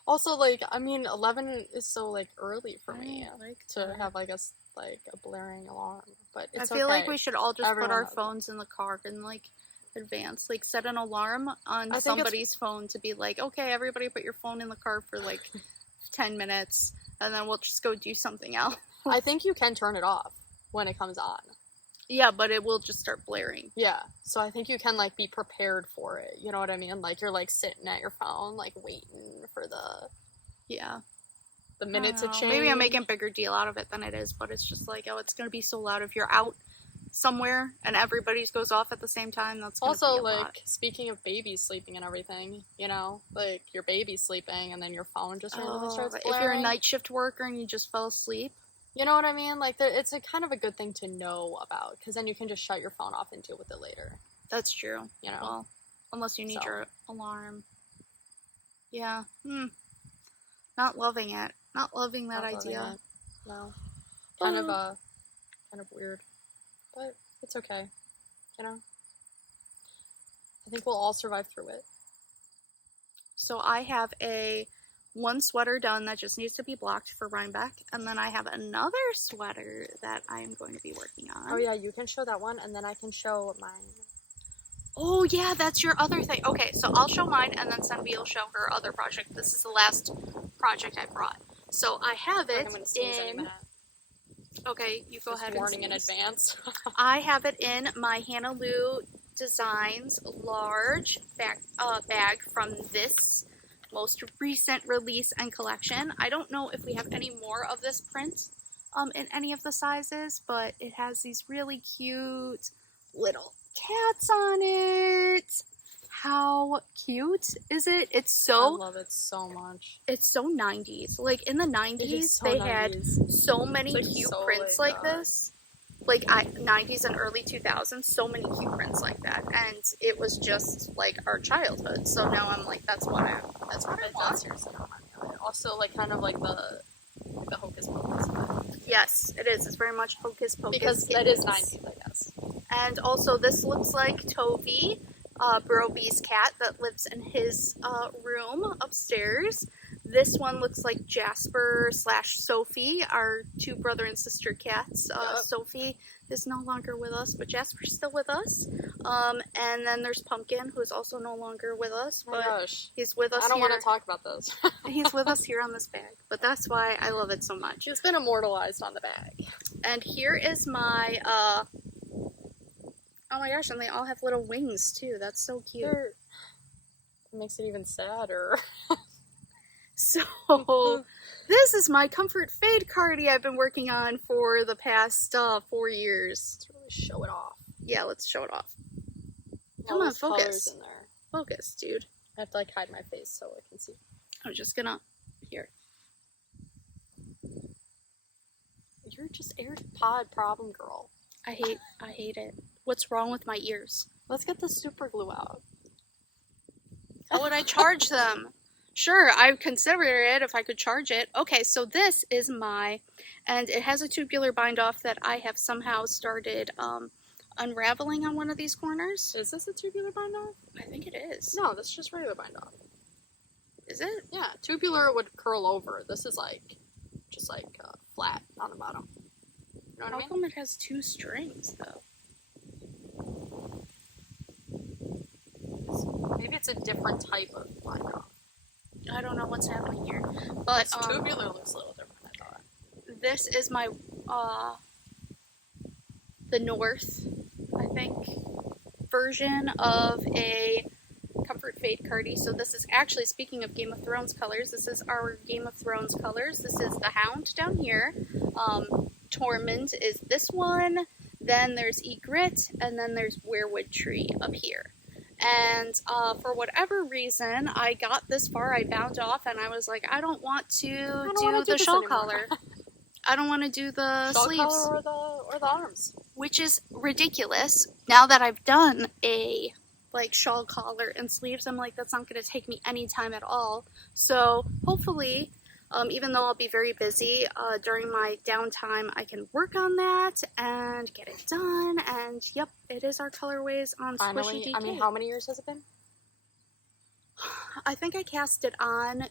Also, like, I mean, 11 is so like early for me to have like a blaring alarm, but it's I feel like we should all just put our phones in the car and like advance, like set an alarm on somebody's phone to be like, okay, everybody put your phone in the car for like 10 minutes and then we'll just go do something else. I think you can turn it off when it comes on. Yeah, but it will just start blaring. Yeah, so I think you can like be prepared for it, you know what I mean? Like you're like sitting at your phone like waiting for the minute to change. Maybe I'm making a bigger deal out of it than it is, but it's just like, oh, it's going to be so loud if you're out somewhere and everybody's goes off at the same time. That's going to be a lot. Speaking of babies sleeping and everything, you know, like your baby's sleeping and then your phone just randomly starts blaring. If you're a night shift worker and you just fell asleep. You know what I mean? Like, it's a kind of a good thing to know about, because then you can just shut your phone off and deal with it later. That's true. You know? Well, unless you need your alarm. Yeah. Not loving it. Not loving that idea. No. Kind of weird. But it's okay. You know? I think we'll all survive through it. So I have one sweater done that just needs to be blocked for Rhinebeck, and then I have another sweater that I'm going to be working on. Oh yeah, you can show that one, and then I can show mine. Oh yeah, that's your other thing. Okay, so I'll show mine, and then Senvi will show her other project. This is the last project I brought. So I have it in... Okay, you go ahead and warning in advance. I have it in my Hannah Lou Designs large bag from this most recent release and collection. I don't know if we have any more of this print, in any of the sizes, but it has these really cute little cats on it. How cute is it? I love it so much. It's so 90s. Like in the 90s, so they 90s. had so many It's like cute so, prints like this. Like 90s and early 2000s, so many cute prints like that, and it was just like our childhood. So now I'm like, that's what I want. Seriously, also, like kind of like the hocus pocus of it. Yes, it is. It's very much hocus pocus. Because that is 90s, I guess. And also, this looks like Toby, Broby's cat that lives in his room upstairs. This one looks like Jasper / Sophie, our two brother and sister cats. Sophie is no longer with us, but Jasper's still with us. And then there's Pumpkin, who is also no longer with us, but he's with us. I don't want to talk about those. He's with us here on this bag, but that's why I love it so much. It's been immortalized on the bag. And here is my, oh my gosh, and they all have little wings too. That's so cute. It makes it even sadder. So, this is my Comfort Fade cardie I've been working on for the past 4 years. Let's really show it off. Yeah, let's show it off. Come on, focus. In there. Focus, dude. I have to like hide my face so I can see. I'm just gonna, here. You're just AirPod problem girl. I hate it. What's wrong with my ears? Let's get the super glue out. How would I charge them? Sure, I would consider it if I could charge it. Okay, so this is and it has a tubular bind off that I have somehow started unraveling on one of these corners. Is this a tubular bind off? I think it is. No, this is just regular bind off. Is it? Yeah, tubular would curl over. This is just flat on the bottom. You know what I mean? How come it has 2 strings though? Maybe it's a different type of bind off. I don't know what's happening here, but tubular looks a little different, I thought. This is my the North, I think, version of a Comfort Fade cardie. So this is actually, speaking of Game of Thrones colors, this is our Game of Thrones colors. This is the Hound down here. Tormund is this one. Then there's Ygritte, and then there's Weirwood Tree up here. And for whatever reason, I got this far, I bound off, and I was like, I don't want to do the shawl collar. I don't want to do the shawl sleeves. Collar or the arms. Which is ridiculous. Now that I've done a shawl collar and sleeves, I'm like, that's not going to take me any time at all. So hopefully, even though I'll be very busy during my downtime, I can work on that and get it done. And yep, it is our colorways on Squishy DK. I mean, how many years has it been? I think I cast it on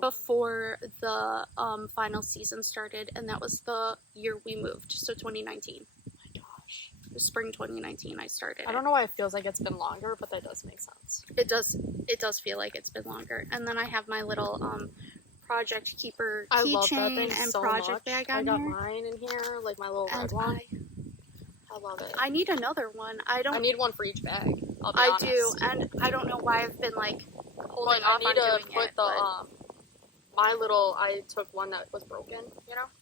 before the final season started, and that was the year we moved, so 2019. Oh my gosh. Spring 2019 I started. I don't know why it feels like it's been longer, but that does make sense. It does feel like it's been longer. And then I have my little Project Keeper keychain and so project much. bag on I got here. mine in here, like my little red one. I love it. I need another one. I need one for each bag. I'll be honest. do, and I don't know why I've been holding off on doing it. I took one that was broken,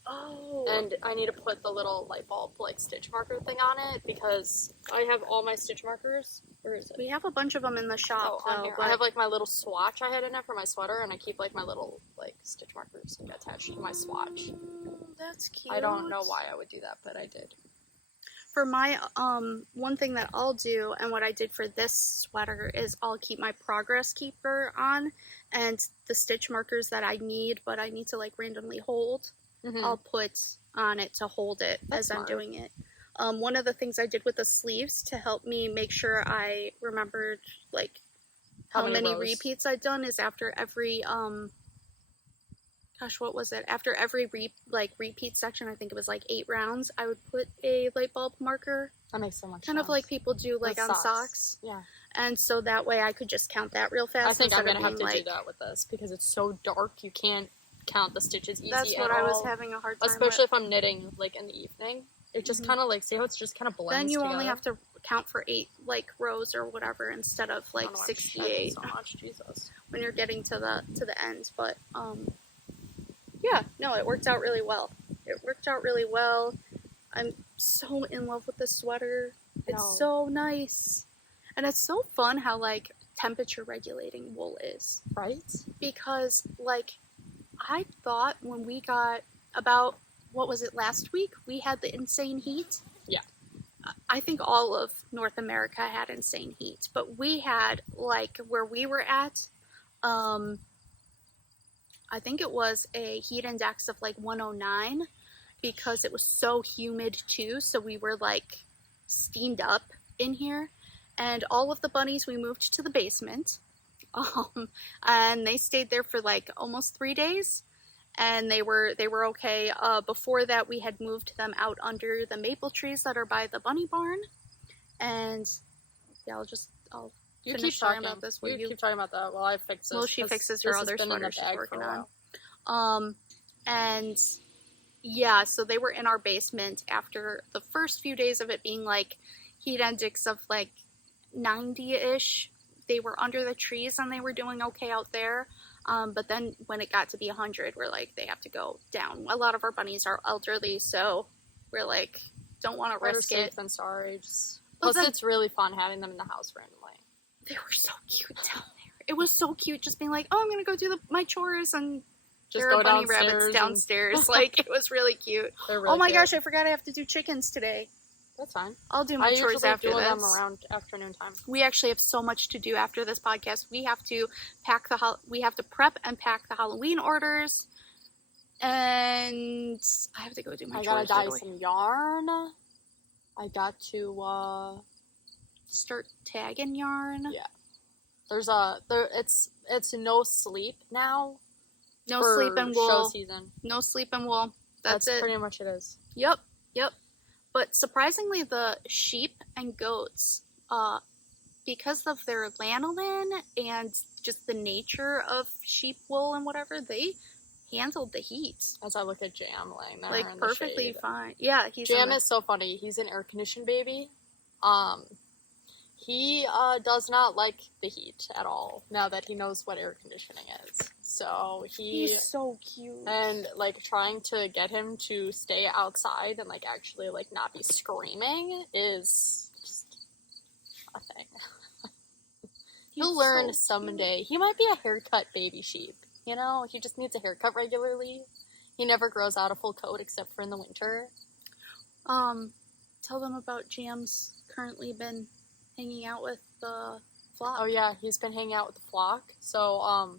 Oh. and I need to put the little light bulb stitch marker thing on it because I have all my stitch markers. Where is it? We have a bunch of them in the shop. On here. I have my little swatch I had in it for my sweater, and I keep my little stitch markers attached to my swatch. That's cute. I don't know why I would do that, but I did. For my, one thing that I'll do, and what I did for this sweater, is I'll keep my progress keeper on, and the stitch markers that I need, but I need to, randomly hold, I'll put on it to hold it as I'm doing it. One of the things I did with the sleeves to help me make sure I remembered, how many repeats I'd done is after every, what was it? After every repeat section, I think it was 8 rounds, I would put a light bulb marker. That makes so much sense. Kind of like people do on socks. Yeah. And so that way I could just count that real fast. I think I'm going to have to do that with this because it's so dark you can't count the stitches easy at all. That's what I was having a hard time Especially if I'm knitting in the evening. It just kind of see how it's just kind of blends Then you together? only have to count for 8 rows or whatever instead of 68. So much, Jesus. When you're getting to the end, but yeah, no, it worked out really well. It worked out really well. I'm so in love with this sweater. It's so nice. And it's so fun how, like, temperature regulating wool is. Right? Because, like, I thought when we got about, what was it, last week? We had the insane heat. Yeah. I think all of North America had insane heat. But we had, like, where we were at, I think it was a heat index of, like, 109. Because it was so humid too, so we were like steamed up in here. And all of the bunnies we moved to the basement, and they stayed there for like almost 3 days, and they were okay. Before that, we had moved them out under the maple trees that are by the bunny barn. And yeah, I'll You finish keep talking talking about this. You keep talking about that while I fix this. Well, she fixes her other sweater she's working on. And yeah, so they were in our basement after the first few days of it being like heat index of like 90-ish. They were under the trees and they were doing okay out there. But then when it got to be 100, we're like, they have to go down. A lot of our bunnies are elderly, so we're like, don't want to risk it. Than sorry. Plus, it's really fun having them in the house randomly. They were so cute down there. It was so cute just being like, oh, I'm going to go do my chores and just there are bunny rabbits downstairs. Like, it was really cute. Really oh my gosh, I forgot I have to do chickens today. That's fine. I'll do my chores after this. I usually do them around afternoon time. We actually have so much to do after this podcast. We have to prep and pack the Halloween orders. And I have to go do my chores. I gotta dye some yarn. I got to start tagging yarn. Yeah. It's no sleep now. No sleep and wool. Show season. No sleep and wool. That's it. Pretty much it is. Yep. But surprisingly, the sheep and goats, because of their lanolin and just the nature of sheep wool and whatever, they handled the heat. As I look at Jam laying there like in perfectly the shade. Fine. Yeah, Jam is so funny. He's an air conditioned baby. He does not like the heat at all, now that he knows what air conditioning is. So he's so cute. And, like, trying to get him to stay outside and, like, actually, like, not be screaming is just a thing. He'll learn someday. He might be a haircut baby sheep, you know? He just needs a haircut regularly. He never grows out a full coat except for in the winter. Tell them about Jam's currently been hanging out with the flock. Oh yeah, he's been hanging out with the flock. So,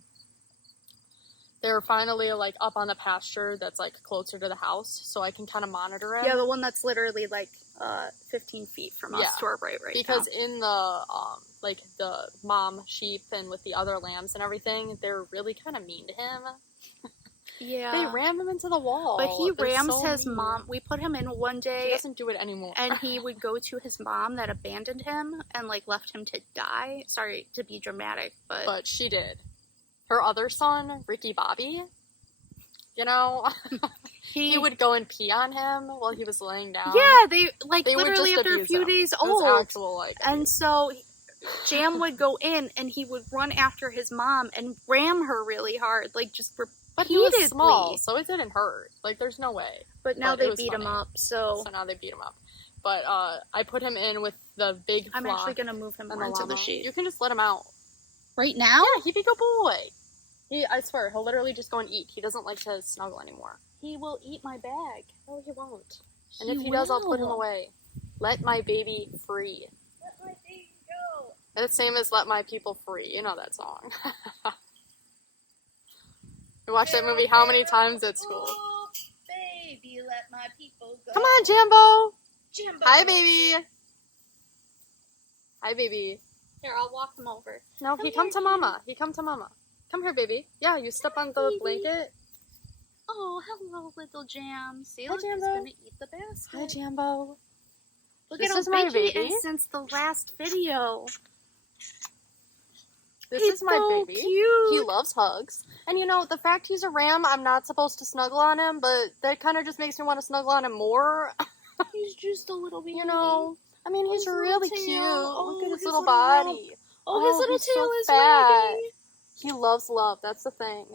they're finally, like, up on the pasture that's, like, closer to the house, so I can kind of monitor it. Yeah, the one that's literally, like, 15 feet from us to our right because now. In the, like, the mom sheep and with the other lambs and everything, they're really kind of mean to him. Yeah. They ram him into the wall. But he rams his mom. We put him in one day. He doesn't do it anymore. And he would go to his mom that abandoned him and, like, left him to die. Sorry to be dramatic, but... But she did. Her other son, Ricky Bobby, you know, he would go and pee on him while he was laying down. Yeah, they literally after a few days old. Actual, like, and so Jam would go in and he would run after his mom and ram her really hard, like, just repeatedly. But he was small, so it didn't hurt. Like, there's no way. But now they beat him up, so... So now they beat him up. But, I put him in with the big flock. I'm actually gonna move him more into the shade. You can just let him out. Right now? Yeah, he'd be a good boy. I swear, he'll literally just go and eat. He doesn't like to snuggle anymore. He will eat my bag. No, he won't. And if he does, I'll put him away. Let my baby free. Let my baby go. It's the same as Let My People Free. You know that song. We watched that movie how many times at school? Oh, baby, let my people go. Come on, Jambo. Jambo. Hi, baby. Hi, baby. Here, I'll walk him over. No, he come to Mama. He come to Mama. Come here, baby. Yeah, you step on the blanket. Oh, hello, little Jam. See, Hi, look, Jambo. he's gonna eat the basket. Hi, Jambo. Look This at how is my big he baby. is since the last video. This He's is my so baby. Cute. He loves hugs. And you know, the fact he's a ram, I'm not supposed to snuggle on him, but that kind of just makes me want to snuggle on him more. He's just a little baby. You know, I mean, he's really cute. Oh, Look at his little body. Oh, his little tail is fat. wagging. He loves love. That's the thing.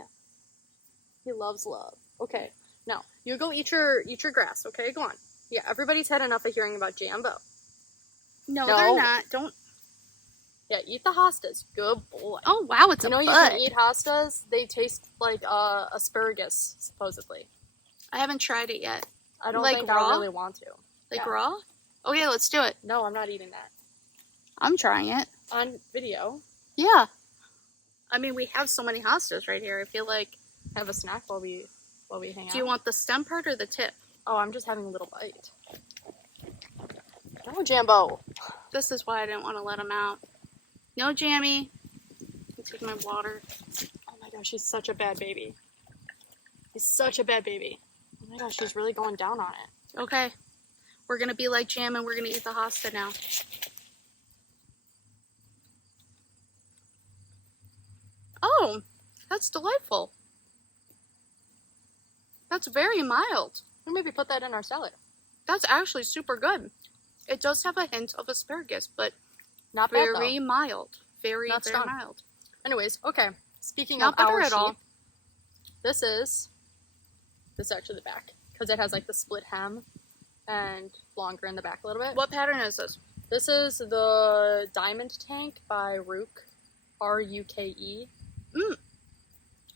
He loves love. Okay. Now, you go eat your grass, okay? Go on. Yeah, everybody's had enough of hearing about Jambo. No, No. they're not. Don't. Yeah, eat the hostas. Good boy. Oh, wow, it's You a know, bud. you can eat hostas. They taste like asparagus, supposedly. I haven't tried it yet. I don't Like think raw? I really want to. Like Yeah. raw? Okay, let's do it. No, I'm not eating that. I'm trying it. On video, Yeah. I mean, we have so many hostas right here. I feel like. have a snack while we hang out. Do you want the stem part or the tip? Oh, I'm just having a little bite. No, Jambo. This is why I didn't want to let him out. No, Jammy. Take my water. Oh my gosh, he's such a bad baby. He's such a bad baby. Oh my gosh, she's really going down on it. Okay. We're going to be like Jam and we're going to eat the hosta now. Oh, that's delightful. That's very mild. We'll maybe put that in our salad. That's actually super good. It does have a hint of asparagus, but Not bad, very though. mild. Very, Not very strong. mild. Anyways, okay. Speaking Not of our bitter at sheep, all. this is actually the back because it has like the split hem and longer in the back a little bit. What pattern is this? This is the Diamond Tank by Ruke, R-U-K-E. It's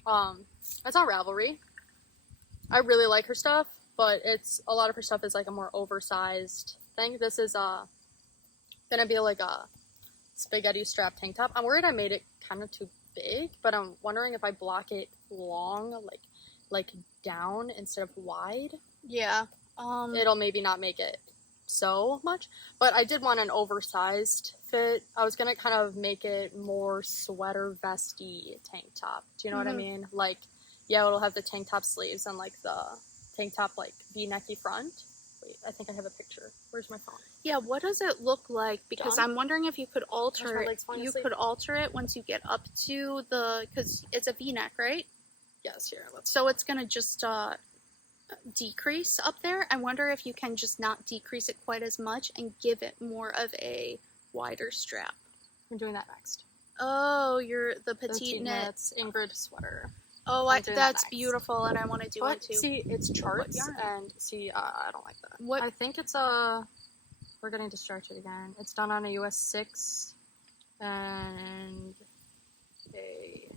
on Ravelry. I really like her stuff, but a lot of her stuff is like a more oversized thing. This is gonna be like a spaghetti strap tank top. I'm worried I made it kind of too big, but I'm wondering if I block it long, like down instead of wide, Yeah. it'll maybe not make it so much. But I did want an oversized fit. I was gonna kind of make it more sweater vesty tank top. Do you know what I mean? Like, yeah, it'll have the tank top sleeves and like the tank top like V-necky front. Wait, I think I have a picture. Where's my phone? Yeah, what does it look like? Because Done? I'm wondering if you could alter Gosh, my it. leg's falling You asleep. could alter it once you get up to the, because it's a V-neck, right? Yes, here. So it's gonna just decrease up there. I wonder if you can just not decrease it quite as much and give it more of a wider strap. I'm doing that next. Oh, you're the petite knit. knits Ingrid sweater. Oh, I'm doing that that's next. beautiful, and I want to do But it too. see, it's charts yarn? and see, I don't like that. What? I think it's we're getting distracted again. It's done on a US 6 and a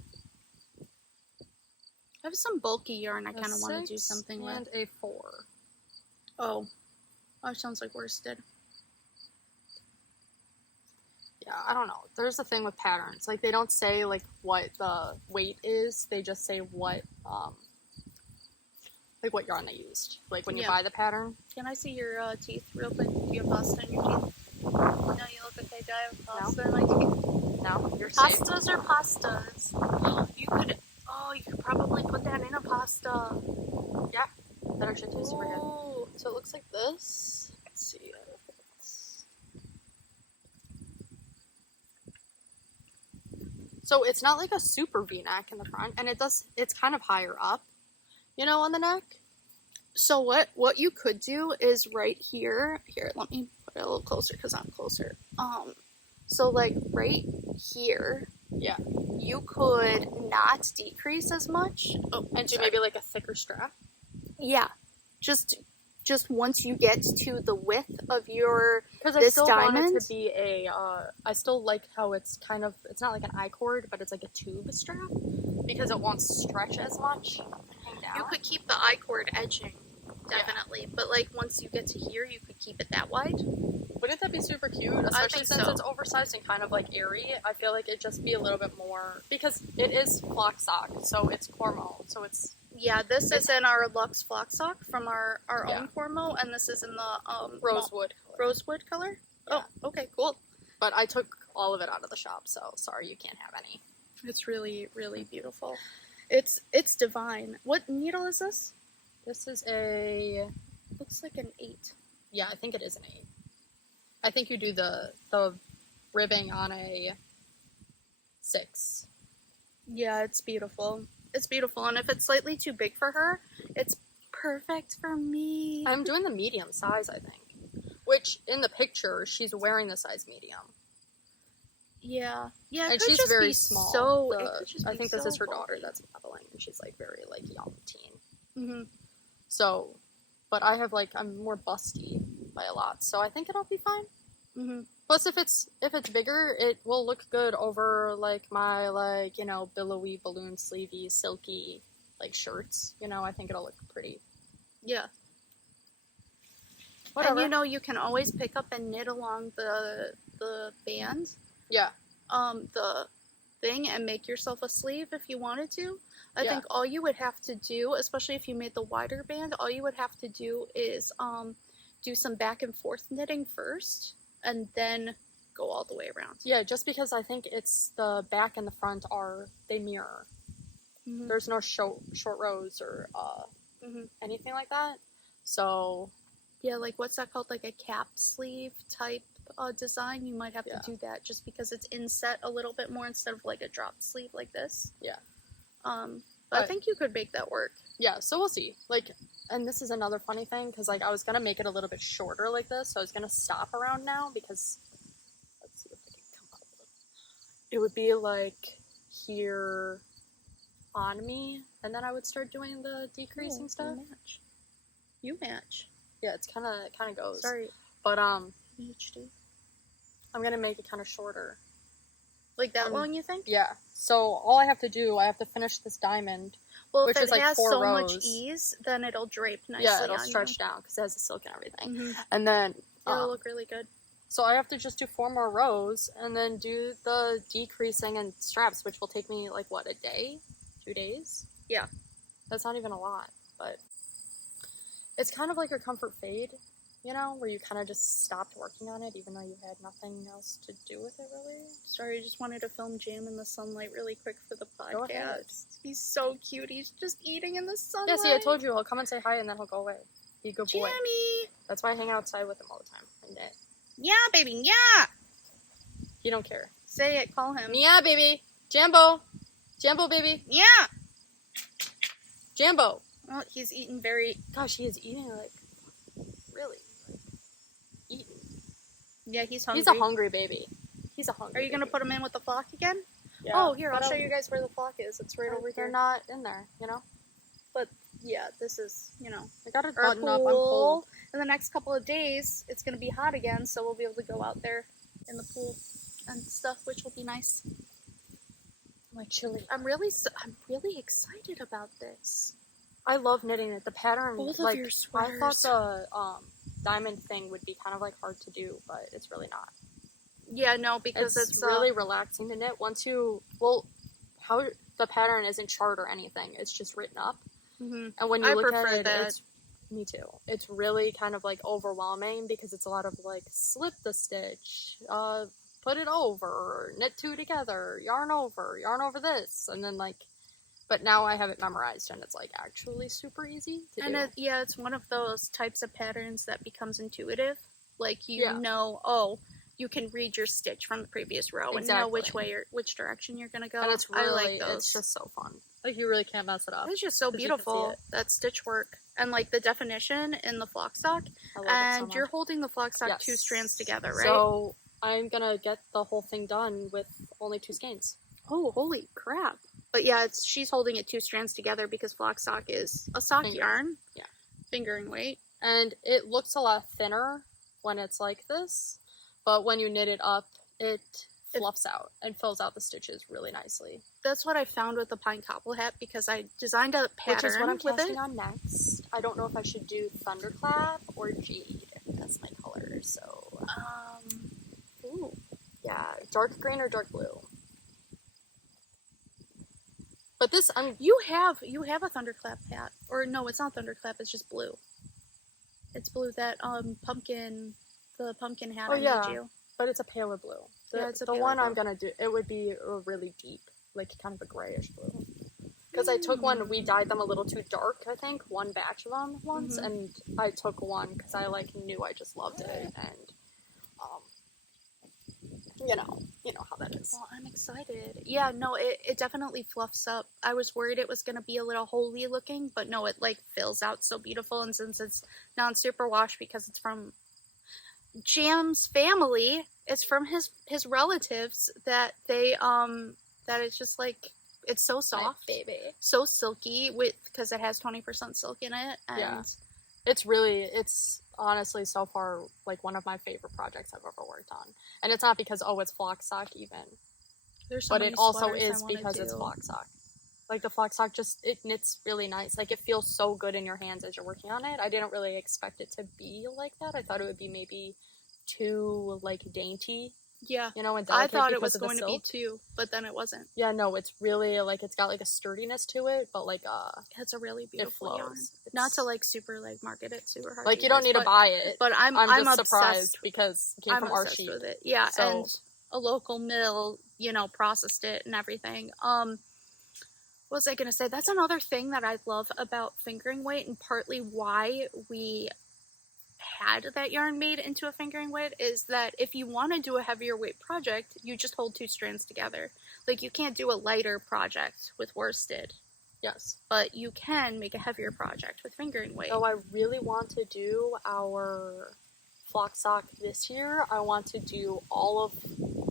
I have some bulky yarn I kind of want to do 6 something and with. a 4. Oh, sounds like worsted. Yeah, I don't know. There's a thing with patterns. Like, they don't say, like, what the weight is. They just say what, like, what yarn they used. Like, when you Yeah. buy the pattern. Can I see your teeth real quick? Do you have pasta in your teeth? No, you look okay. Do I have pasta in my teeth? No, you're safe. Pastas or pastas? You could probably put that in a pasta. Yeah, that actually tastes super good. Ooh. So it looks like this. Let's see. So it's not like a super V-neck in the front, and it's kind of higher up, you know, on the neck. So what you could do is right here. Here, let me put it a little closer because I'm closer. So like right here, Yeah. you could not decrease as much. Oh, And do sorry. maybe like a thicker strap. Yeah, just once you get to the width of your Because I this still want diamond. it to be I still like how it's kind of, it's not like an I-cord, but it's like a tube strap. Because it won't stretch as much. Hang down. You could keep the I-cord edging, definitely. But like once you get to here, you could keep it that wide. Wouldn't that be super cute? Especially think since so. it's oversized and kind of like airy. I feel like it'd just be a little bit more, because it is flock sock, so it's Cormo, so it's Yeah, this is in our Luxe Flock Sock from our Yeah. own Cormo, and this is in the rosewood color. rosewood color. Yeah. Oh, okay, cool. But I took all of it out of the shop, so sorry you can't have any. It's really, really beautiful. It's divine. What needle is this? This is a, Looks like an 8. yeah, I think it is an 8. I think you do the ribbing on a 6. Yeah, it's beautiful. It's beautiful, and if it's slightly too big for her, it's perfect for me. I'm doing the medium size, I think. Which, in the picture, she's wearing the size medium. Yeah, it And could she's be very small. So The- it could just I be think this so is her daughter bulky. that's modeling, and she's like very like young teen. Mm-hmm. So, but I have like, I'm more busty by a lot, so I think it'll be fine. Mm-hmm. Plus, if it's bigger, it will look good over like my like, you know, billowy, balloon sleevey, silky like shirts. You know, I think it'll look pretty. Yeah. Whatever. And you know, you can always pick up and knit along the band. Yeah. The thing and make yourself a sleeve if you wanted to. I Yeah. think all you would have to do, especially if you made the wider band, all you would have to do is do some back and forth knitting first and then go all the way around. Yeah, just because I think it's the back and the front they mirror. Mm-hmm. There's no short rows or Mm-hmm. anything like that. So Yeah, like what's that called? Like a cap sleeve type design. You might have to do that just because it's inset a little bit more instead of like a drop sleeve like this. Yeah. But I think you could make that work. Yeah, so we'll see. Like, and this is another funny thing because like I was gonna make it a little bit shorter like this, so I was gonna stop around now because let's see if I can come up with it. It would be like here on me, and then I would start doing the decreasing stuff. You match. Yeah, it's kind of goes. Sorry, but PhD. I'm gonna make it kind of shorter. Like that long, you think? Yeah. So all I have to do, I have to finish this diamond. Well, which if is it like has 4 so rows. much ease, then it'll drape nicely. Yeah, it'll on stretch you. down because it has the silk and everything. Mm-hmm. And then It'll look really good. So I have to just do 4 more rows and then do the decreasing and straps, which will take me like what, a day, 2 days? Yeah. That's not even a lot, but it's kind of like your comfort fade, you know, where you kind of just stopped working on it even though you had nothing else to do with it really. Sorry, I just wanted to film Jam in the sunlight really quick for the Go ahead. podcast. He's so cute. He's just eating in the sunlight. Yeah, see, I told you, he'll come and say hi and then he'll go away. Be a good boy. Jammy! That's why I hang outside with him all the time and knit. Yeah, baby, yeah! He don't care. Say it, call him. Yeah, baby. Jambo. Jambo, baby. Yeah! Jambo. Well, he's eating very... Gosh, he is eating like, really, like, eating. Yeah, he's hungry. He's a hungry baby. He's a hungry Are you going to baby. put him in with the flock again? Yeah. Oh, here, I'll But, show you guys where the flock is. It's right over They're here. not in there, you know? But, yeah, this is, you know... I got it Our button up. I'm cold. pool. In the next couple of days, it's going to be hot again, so we'll be able to go out there in the pool and stuff, which will be nice. Like chilly. I'm really excited about this. I love knitting it. The pattern, Both like, of your sweaters. I thought the diamond thing would be kind of like hard to do, but it's really not. Yeah, no, because It's really relaxing to knit once you, how the pattern isn't chart or anything. It's just written up. Mm-hmm. And when you look prefer at it, that. it's, me too. It's really kind of like overwhelming because it's a lot of like slip the stitch, put it over, knit 2 together, yarn over this, and then like, but now I have it memorized and it's like actually super easy to do. And it's one of those types of patterns that becomes intuitive. Like you Yeah. know, you can read your stitch from the previous row and know which direction you're gonna go. And it's really, I like those. it's just so fun. Like you really can't mess it up. It's just so 'cause you can see beautiful, it. that stitch work. And like the definition in the flock sock. I love it so And much. you're holding the flock sock Yes. 2 strands together, right? So I'm gonna get the whole thing done with only 2 skeins. Oh, holy crap. But yeah, she's holding it 2 strands together because flock sock is a sock yarn. Yeah. Fingering weight. And it looks a lot thinner when it's like this, but when you knit it up, it fluffs out and fills out the stitches really nicely. That's what I found with the pine cobble hat because I designed a pattern Which is what I'm with casting it. on next. I don't know if I should do Thunderclap or Jade. That's my color, so... Ooh. Yeah, dark green or dark blue. But this... You have a thunderclap hat. Or no, it's not thunderclap, it's just blue. It's blue, that the pumpkin hat I made you. But it's a paler blue. It's a the paler one blue. I'm gonna do, it would be a really deep, like kind of a grayish blue. Because I took one, we dyed them a little too dark, I think, one batch of them once, and I took one because I like knew I just loved it, and you know how that is. Well, I'm excited. Yeah, no, it definitely fluffs up. I was worried it was going to be a little holey looking, but no, it like fills out so beautiful, and since it's non-superwash because it's from Jam's family, it's from his relatives that they that it's just like It's so soft, baby. so silky because it has 20% silk in it, and Yeah. It's honestly so far like one of my favorite projects I've ever worked on. And it's not because it's flock sock even, but it also is because it's flock sock. Like the flock sock it knits really nice. Like it feels so good in your hands as you're working on it. I didn't really expect it to be like that. I thought it would be maybe too like dainty. Yeah. You know, and I thought it was going to be too, but then it wasn't. Yeah, no, it's really like it's got like a sturdiness to it, but like it's a really beautiful yarn. It's, not to like super like market it super hard. Like you don't need to buy it. But I'm just obsessed, surprised because it came from our sheep with it. Yeah, so. And a local mill, you know, processed it and everything. What was I gonna say? That's another thing that I love about fingering weight, and partly why we had that yarn made into a fingering weight is that if you want to do a heavier weight project, you just hold 2 strands together. Like you can't do a lighter project with worsted. Yes. But you can make a heavier project with fingering weight. So I really want to do our flock sock this year. I want to do all of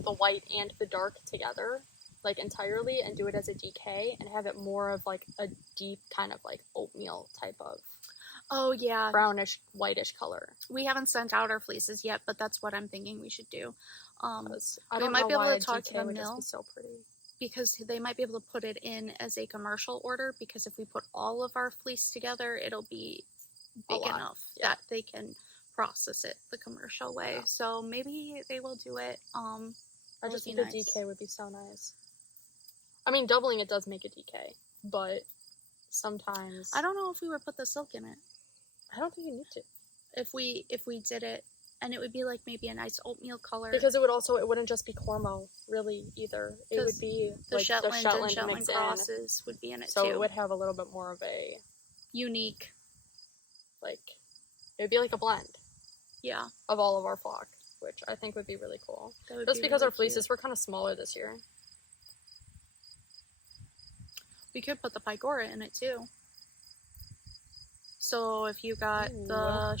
the white and the dark together, like entirely, and do it as a DK and have it more of like a deep kind of like oatmeal type of brownish whitish color. We haven't sent out our fleeces yet, but that's what I'm thinking we should do. We might be able to talk to the mill so pretty, because they might be able to put it in as a commercial order, because if we put all of our fleece together, it'll be big enough that they can process it the commercial way. So maybe they will do it. I just think the DK would be so nice. I mean, doubling it does make a DK, but sometimes I don't know if we would put the silk in it. I don't think you need to. If we did it, and it would be like maybe a nice oatmeal color. Because it wouldn't just be Cormo really either. It would be the like Shetland the Shetland and Shetland mixed crosses would be in it so too. So it would have a little bit more of a unique, like it would be like a blend. Yeah. Of all of our flock, which I think would be really cool. Just because our fleeces were kind of smaller this year. We could put the Pygora in it too. So if you got the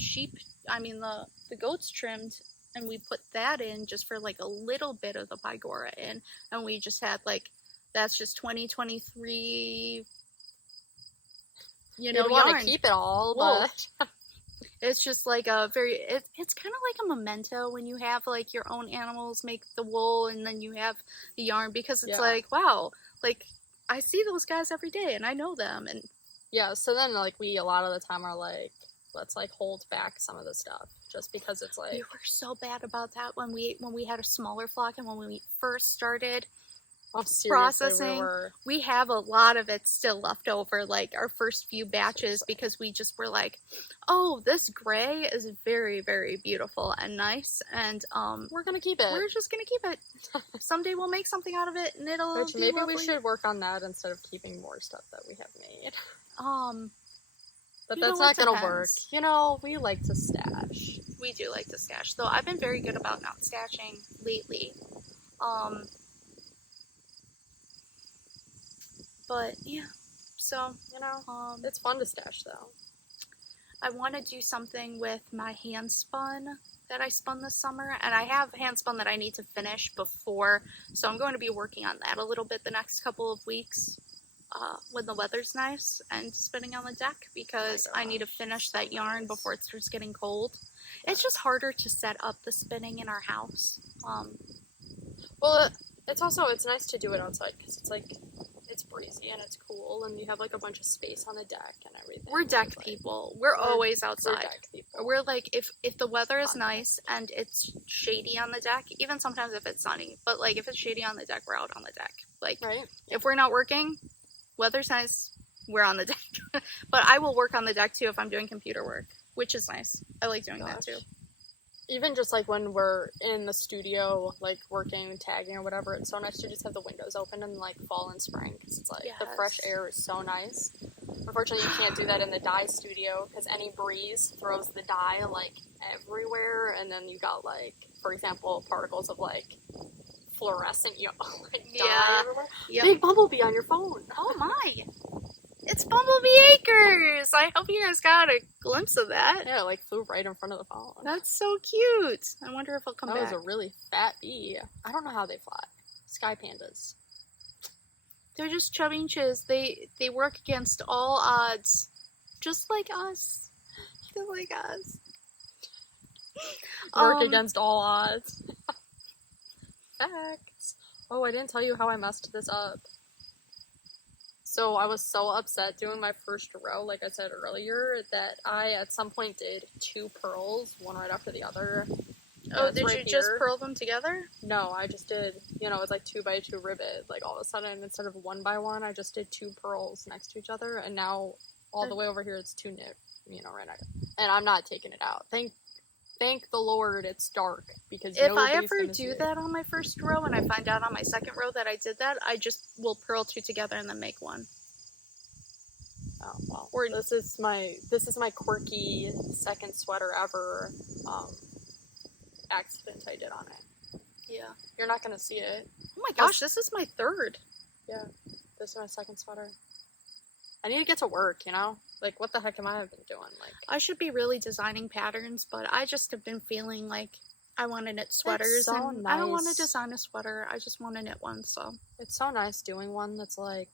goats trimmed, and we put that in just for like a little bit of the Pygora in, and we just had like, that's just 2023, you know, You'd want to keep it all, but it's just like a it's kind of like a memento when you have like your own animals make the wool, and then you have the yarn, because it's like, wow, like I see those guys every day and I know them. And yeah, so then like we a lot of the time are like, let's like hold back some of the stuff, just because it's like, we were so bad about that when we had a smaller flock, and when we first started processing, we have a lot of it still left over, like our first few batches, because we just were like, oh, this gray is very, very beautiful and nice, and we're gonna keep it. We're just gonna keep it. Someday we'll make something out of it, and it'll be maybe lovely. We should work on that instead of keeping more stuff that we have made. But that's not gonna work. You know, we like to stash. We do like to stash, though I've been very good about not stashing lately. But yeah, so you know, it's fun to stash though. I want to do something with my hand spun that I spun this summer, and I have hand spun that I need to finish before, so I'm going to be working on that a little bit the next couple of weeks when the weather's nice, and spinning on the deck, because I need to finish that yarn before it starts getting cold. It's just harder to set up the spinning in our house. Well, it's nice to do it outside, because it's like, it's breezy and it's cool, and you have like a bunch of space on the deck and everything. We're deck people. We're always outside. We're deck people. We're like, if the weather is nice and it's shady on the deck, even sometimes if it's sunny, but like if it's shady on the deck, we're out on the deck. Like, if we're not working, weather's nice, we're on the deck. But I will work on the deck too if I'm doing computer work, which is nice. I like doing that too. Even just like when we're in the studio, like working, tagging or whatever, it's so nice to just have the windows open in like fall and spring, because it's like the fresh air is so nice. Unfortunately, you can't do that in the dye studio, because any breeze throws the dye like everywhere, and then you got like, for example, particles of like fluorescent dye everywhere. Big bumblebee on your phone. Oh my! It's Bumblebee Acres! I hope you guys got a glimpse of that. Yeah, it like flew right in front of the phone. That's so cute. I wonder if he'll come back. That was a really fat bee. I don't know how they fly. Sky pandas. They're just chubinches. They work against all odds. Just like us. Just like us. Work against all odds. Facts. Oh, I didn't tell you how I messed this up. So I was so upset doing my first row, like I said earlier, that I at some point did 2 purls, one right after the other. Oh, did you just purl them together? No, I just did, it's like 2 by 2 ribbon. Like all of a sudden, instead of 1 by 1, I just did 2 purls next to each other, and now all the way over here it's 2 knit, right now. And I'm not taking it out. Thank the Lord it's dark, because if I ever do that on my first row and I find out on my second row that I did that, I just will purl 2 together and then make 1. Oh well. Or this is my quirky second sweater ever accident I did on it. Yeah. You're not gonna see it. Oh my gosh, this is my third. Yeah. This is my second sweater. I need to get to work, Like, what the heck am I been doing? Like, I should be really designing patterns, but I just have been feeling like I want to knit sweaters, so and nice. I don't want to design a sweater. I just want to knit one, so. It's so nice doing one that's, like,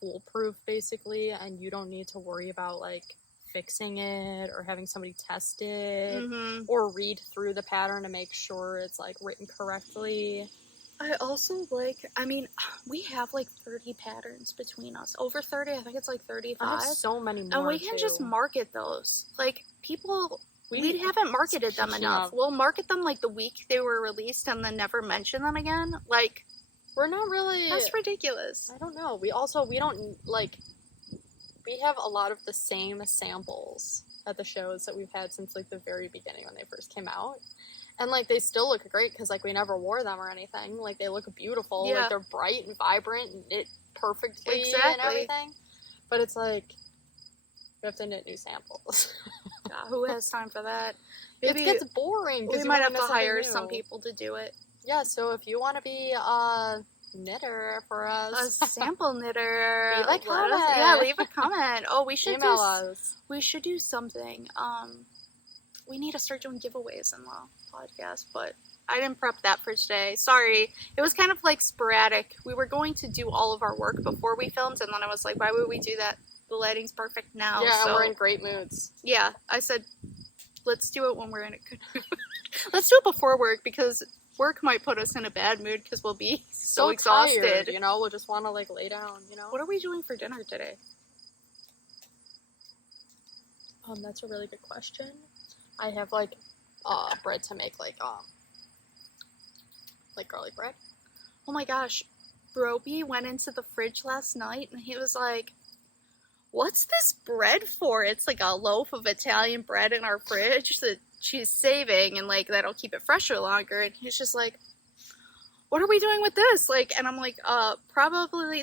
foolproof, basically, and you don't need to worry about, like, fixing it or having somebody test it or read through the pattern to make sure it's, like, written correctly. I also we have like 30 patterns between us. Over 30, I think it's like 35. I have so many more, and we can just market those. Like, people, we haven't marketed them enough. We'll market them like the week they were released and then never mention them again. Like, we're not really... That's ridiculous. I don't know. We don't, like... We have a lot of the same samples at the shows that we've had since, like, the very beginning when they first came out. And, like, they still look great because, like, we never wore them or anything. Like, they look beautiful. Yeah. Like, they're bright and vibrant and knit perfectly and everything. But it's, like, we have to knit new samples. Who has time for that? Maybe it gets boring. We might have to hire some people to do it. Yeah, so if you want to be a knitter for us. A sample knitter. Leave a comment. Yeah, leave a comment. Oh, we should email us. We should do something. We need to start doing giveaways in the podcast, but I didn't prep that for today. Sorry. It was kind of like sporadic. We were going to do all of our work before we filmed, and then I was like, why would we do that? The lighting's perfect now. Yeah, so, and we're in great moods. Yeah, I said, let's do it when we're in a good mood. Let's do it before work, because work might put us in a bad mood because we'll be so exhausted. Tired, we'll just want to, like, lay down, What are we doing for dinner today? That's a really good question. I have, like, bread to make, like garlic bread. Oh my gosh. Broby went into the fridge last night and he was like, what's this bread for? It's like a loaf of Italian bread in our fridge that she's saving and, like, that'll keep it fresher longer. And he's just like, what are we doing with this? Like, and I'm like,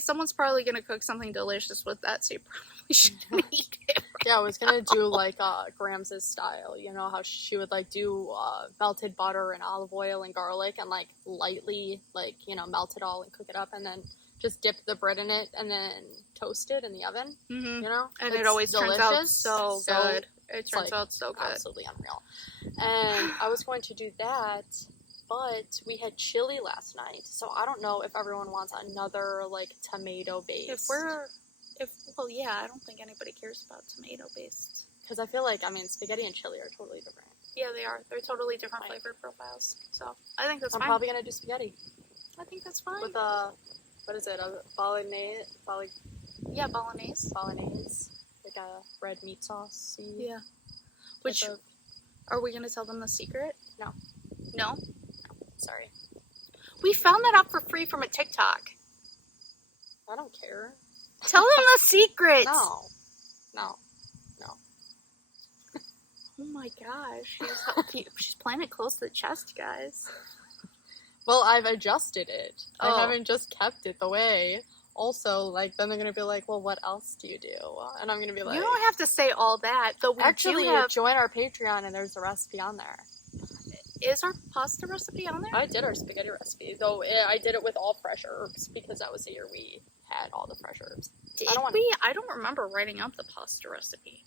someone's probably gonna cook something delicious with that, so you probably shouldn't eat it. Yeah, I was gonna do, like, Grams' style, how she would, like, do, melted butter and olive oil and garlic and, like, lightly, like, melt it all and cook it up and then just dip the bread in it and then toast it in the oven, And it's it always delicious. turns out so good. It turns like, out so good. Absolutely unreal. And I was going to do that, but we had chili last night, so I don't know if everyone wants another, like, tomato-based. I don't think anybody cares about tomato-based. Because I feel like, spaghetti and chili are totally different. Yeah, they are. They're totally different flavor profiles. So, I think that's fine. I'm probably going to do spaghetti. I think that's fine. With what is it, a bolognese? Yeah, bolognese. Bolognese. Like a red meat sauce. Yeah. Are we going to tell them the secret? No. No? Sorry. We found that out for free from a TikTok. I don't care. Tell them the secret! No. Oh my gosh. She's playing it close to the chest, guys. Well, I've adjusted it. I haven't just kept it the way. Also, like, then they're going to be like, well, what else do you do? And I'm going to be like... You don't have to say all that, though. Actually, join our Patreon and there's a recipe on there. Is our pasta recipe on there? I did our spaghetti recipe, though I did it with all fresh herbs because that was the year we had all the fresh herbs. I don't remember writing up the pasta recipe.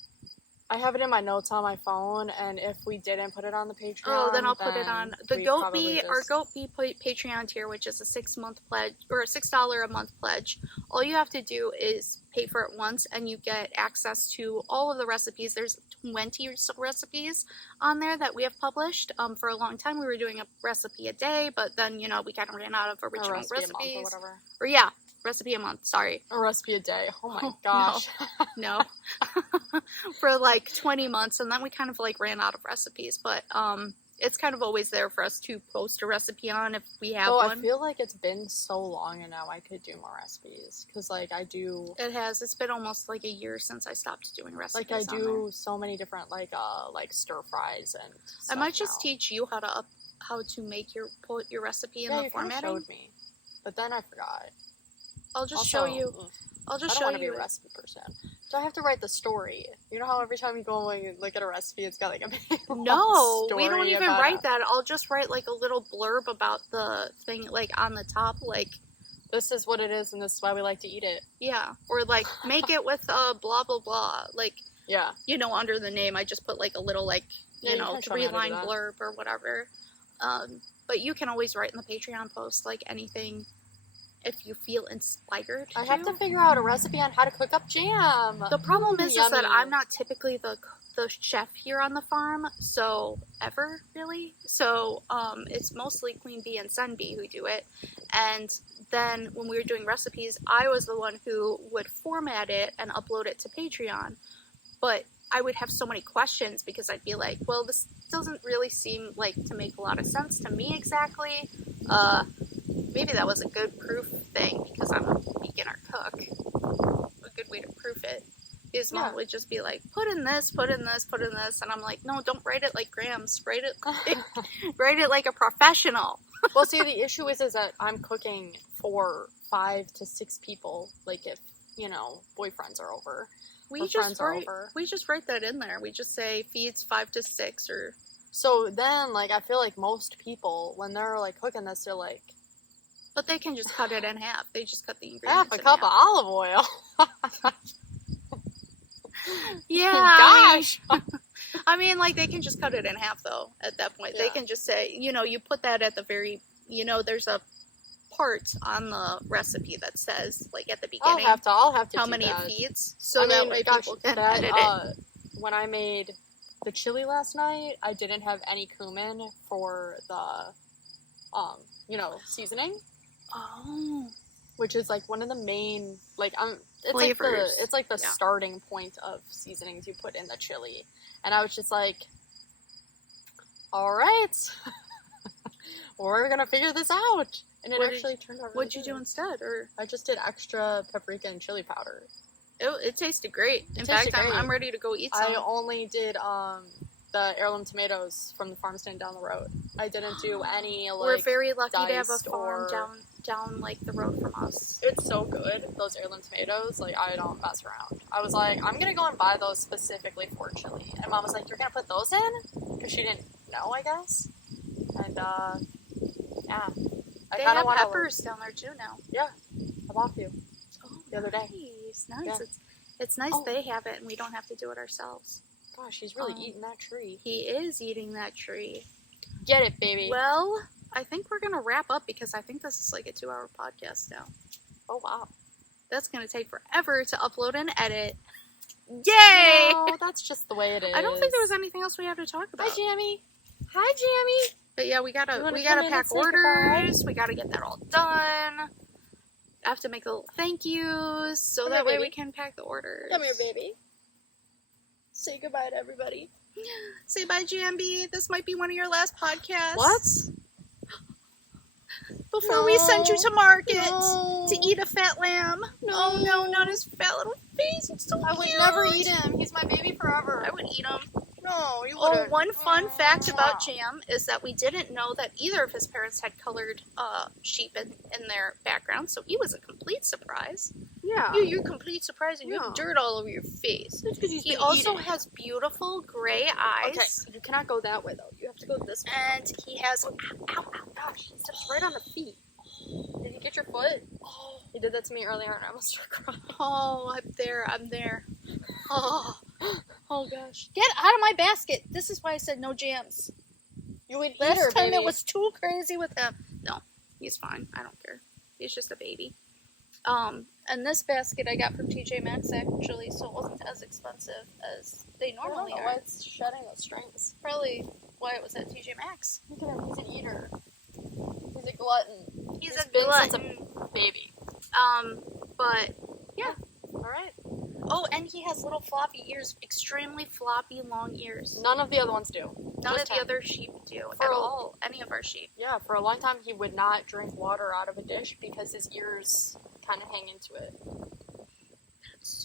I have it in my notes on my phone, and if we didn't put it on the Patreon, Oh, then I'll put it on the Goat Bee, our just... Goat Bee Patreon tier, which is a 6-month pledge or a $6 a month pledge. All you have to do is pay for it once, and you get access to all of the recipes. There's 20 recipes on there that we have published. For a long time, we were doing a recipe a day, but then we kind of ran out of original recipes. A month or whatever. Or yeah, recipe a month. Sorry, a recipe a day. Oh my gosh. No. For like 20 months, and then we kind of like ran out of recipes, but it's kind of always there for us to post a recipe on if we have one. I feel like it's been so long, and now I could do more recipes, because like I do... It's been almost like a year since I stopped doing recipes. Like I do so many different like stir fries and stuff. I might just teach you how to make put your recipe in the formatting. You showed me, but then I forgot. I'll just show you. I'll just show you. I don't want to be a recipe person. Do I have to write the story? You know how every time you go and look at a recipe, it's got like a big No, story we don't even write that. I'll just write like a little blurb about the thing, like on the top, like this is what it is, and this is why we like to eat it. Yeah, or like make it with blah blah blah. Like yeah, under the name, I just put like a little like 3-line blurb or whatever. But you can always write in the Patreon post like anything. If you feel inspired I have to figure out a recipe on how to cook up jam. The problem is that I'm not typically the chef here on the farm, so ever really. So it's mostly Queen Bee and Sun Bee who do it. And then when we were doing recipes, I was the one who would format it and upload it to Patreon. But I would have so many questions because I'd be like, well, this doesn't really seem like to make a lot of sense to me exactly. Maybe that was a good proof thing because I'm a beginner cook. A good way to proof it. His mom would just be like, put in this, put in this, put in this. And I'm like, no, don't write it like grams. Write it like a professional. Well, see, the issue is that I'm cooking for 5 to 6 people. Like if, boyfriends are over. We just write that in there. We just say feeds 5 to 6 or... So then, like, I feel like most people, when they're, like, cooking this, they're like... But they can just cut it in half. They just cut the ingredients half a cup of olive oil. Yeah. Gosh. I mean, like, they can just cut it in half, though, at that point. Yeah. They can just say, you put that at the very... there's a part on the recipe that says, like, at the beginning... I'll have to how do many that. it feeds. So that way people can edit it. When I made the chili last night, I didn't have any cumin for the, seasoning. Oh. Which is, like, one of the main, like, it's flavors. Like the starting point of seasonings you put in the chili. And I was just like, all right, we're gonna figure this out. And it actually turned out really What'd you do instead? Or I just did extra paprika and chili powder. It tasted great. In fact, I'm ready to go eat some. I only did the heirloom tomatoes from the farm stand down the road. I didn't do any, like, we're very lucky to have a farm or... down like the road from us. It's so good, those heirloom tomatoes. Like, I don't mess around. I was like, I'm gonna go and buy those specifically for chili. And Mom was like, you're gonna put those in? Because she didn't know, I guess. And yeah. They have peppers down there too now. Yeah. I bought a few the other day. Nice. Yeah. It's nice they have it and we don't have to do it ourselves. Gosh, he's really eating that tree. He is eating that tree. Get it, baby. Well, I think we're going to wrap up because I think this is like a 2-hour podcast now. Oh, wow. That's going to take forever to upload and edit. Yay! No, that's just the way it is. I don't think there was anything else we had to talk about. Hi, Jammy. Hi, Jammy. But yeah, we gotta pack orders. We gotta get that all done. I have to make little thank yous so that way we can pack the orders. Come here, baby. Say goodbye to everybody. Say bye, Jambo. This might be one of your last podcasts. What? Before we send you to market to eat a fat lamb. No. Oh no, not his fat little face. It's so cute. I would never eat him. He's my baby forever. I would eat him. No, you wouldn't. Oh, one fun fact about Jam is that we didn't know that either of his parents had colored sheep in their background, so he was a complete surprise. Yeah. You're complete surprise and you have dirt all over your face. That's because he also has beautiful gray eyes. Okay, you cannot go that way though. You have to go this way. And he has gosh, he steps right on the feet. Did you get your foot? Oh, he did that to me earlier and I almost started crying. Oh, I'm there. Oh. Oh gosh. Get out of my basket. This is why I said no jams. You would Last eat her, time baby. it was too crazy with him. No, he's fine. I don't care. He's just a baby. And this basket I got from TJ Maxx actually, so it wasn't as expensive as they normally why are. it's shedding those strings. Probably why it was at TJ Maxx. Look at him. He's an eater. He's a glutton. He's a been glutton. since a baby. But yeah. All right. Oh, and he has little floppy ears, extremely floppy, long ears. None of the other ones do. None Just of the him. other sheep do For at a- all. Any of our sheep. Yeah, for a long time he would not drink water out of a dish because his ears kind of hang into it.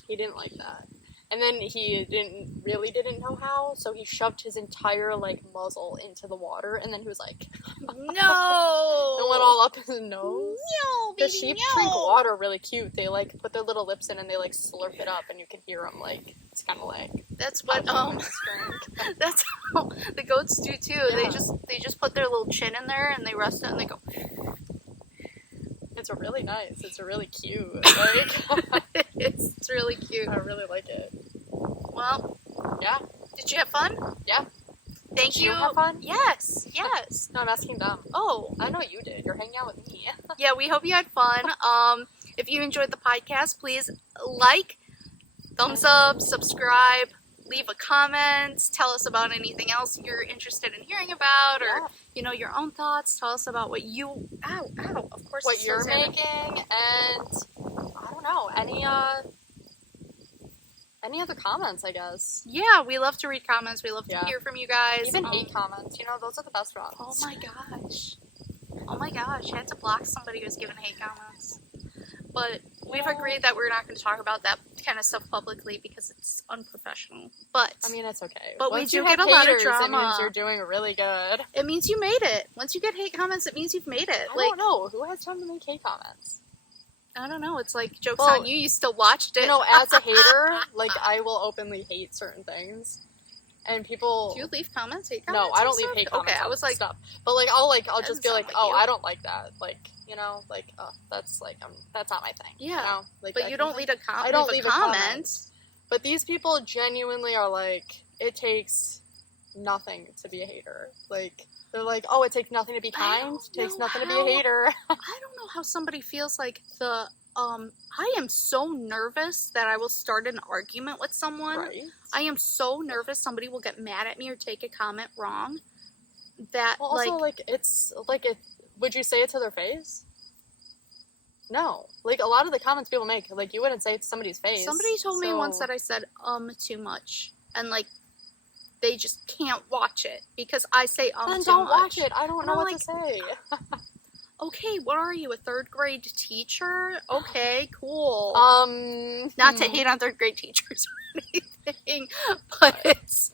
He didn't like that. And then he didn't know how, so he shoved his entire muzzle into the water, and then he was like, No! it went all up his nose. No, The baby, sheep no! drink water really cute. They put their little lips in and they slurp it up, and you can hear them it's kind of like That's what drink. that's how the goats do too. Yeah. They just put their little chin in there and they rest it and they go. It's a really nice. It's a really cute. It's really cute. I really like it. Well, Yeah. did you have fun? Yeah. Thank Did you. you have fun? Yes, yes. No, I'm asking them. Oh, I know you did. You're hanging out with me. yeah. We hope you had fun. If you enjoyed the podcast, please like, thumbs up, subscribe, leave a comment, tell us about anything else you're interested in hearing about, or your own thoughts. Tell us about what you of course What it's you're so sad. making, and I don't know, any other comments, I guess. Yeah, we love to read comments. We love to Yeah. hear from you guys. Even hate comments, those are the best ones. Oh my gosh. Oh my gosh, I had to block somebody who was giving hate comments. But we've agreed that we're not going to talk about that kind of stuff publicly because it's unprofessional. But I mean, it's okay. But we Once do you get have a lot of haters, it drama. means you're doing really good. it means you made it. Once you get hate comments, it means you've made it. I don't know. Who has time to make hate comments? I don't know. It's like, joke's Well, on you. You still watched it. As a hater, I will openly hate certain things. And people... Do you leave comments? Hate No, comments? I and don't leave stuff? hate comments. Okay, I was like... stuff. But I'll Doesn't just be sound like, like oh, you. I don't like that. That's that's not my thing. Yeah. But But you don't leave a I don't leave a comment. comment. But these people genuinely are it takes nothing to be a hater. They're like, oh, it takes nothing to be kind. It takes nothing to be a hater. I don't know how somebody feels like I am so nervous that I will start an argument with someone. Right. I am so nervous somebody will get mad at me or take a comment wrong. That Well, also, would you say it to their face? No. A lot of the comments people make, you wouldn't say it to somebody's face. somebody told me once that I said too much, and they just can't watch it because I say then too don't much. watch it. I don't And know I'm what to say. Okay, what are you, a third grade teacher? Okay, cool. Not to hate on third grade teachers or anything, but it's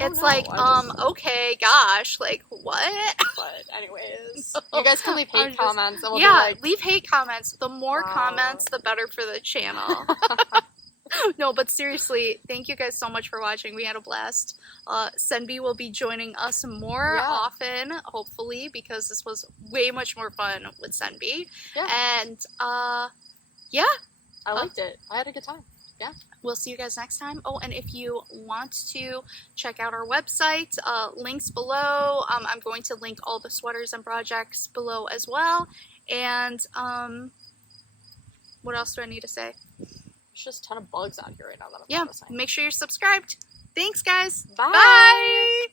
okay, gosh, what? But anyways, you guys can leave I'm hate just- comments and we'll Yeah, be leave hate comments. The more Wow. comments, the better for the channel. No, but seriously, thank you guys so much for watching. We had a blast. Senbi will be joining us more often, hopefully, because this was way much more fun with Senbi. Yeah. And, I liked it. I had a good time. Yeah. We'll see you guys next time. Oh, and if you want to check out our website, links below. I'm going to link all the sweaters and projects below as well. And what else do I need to say? There's just a ton of bugs out here right now that I'm Yeah, noticing. make sure you're subscribed. Thanks, guys. Bye. Bye.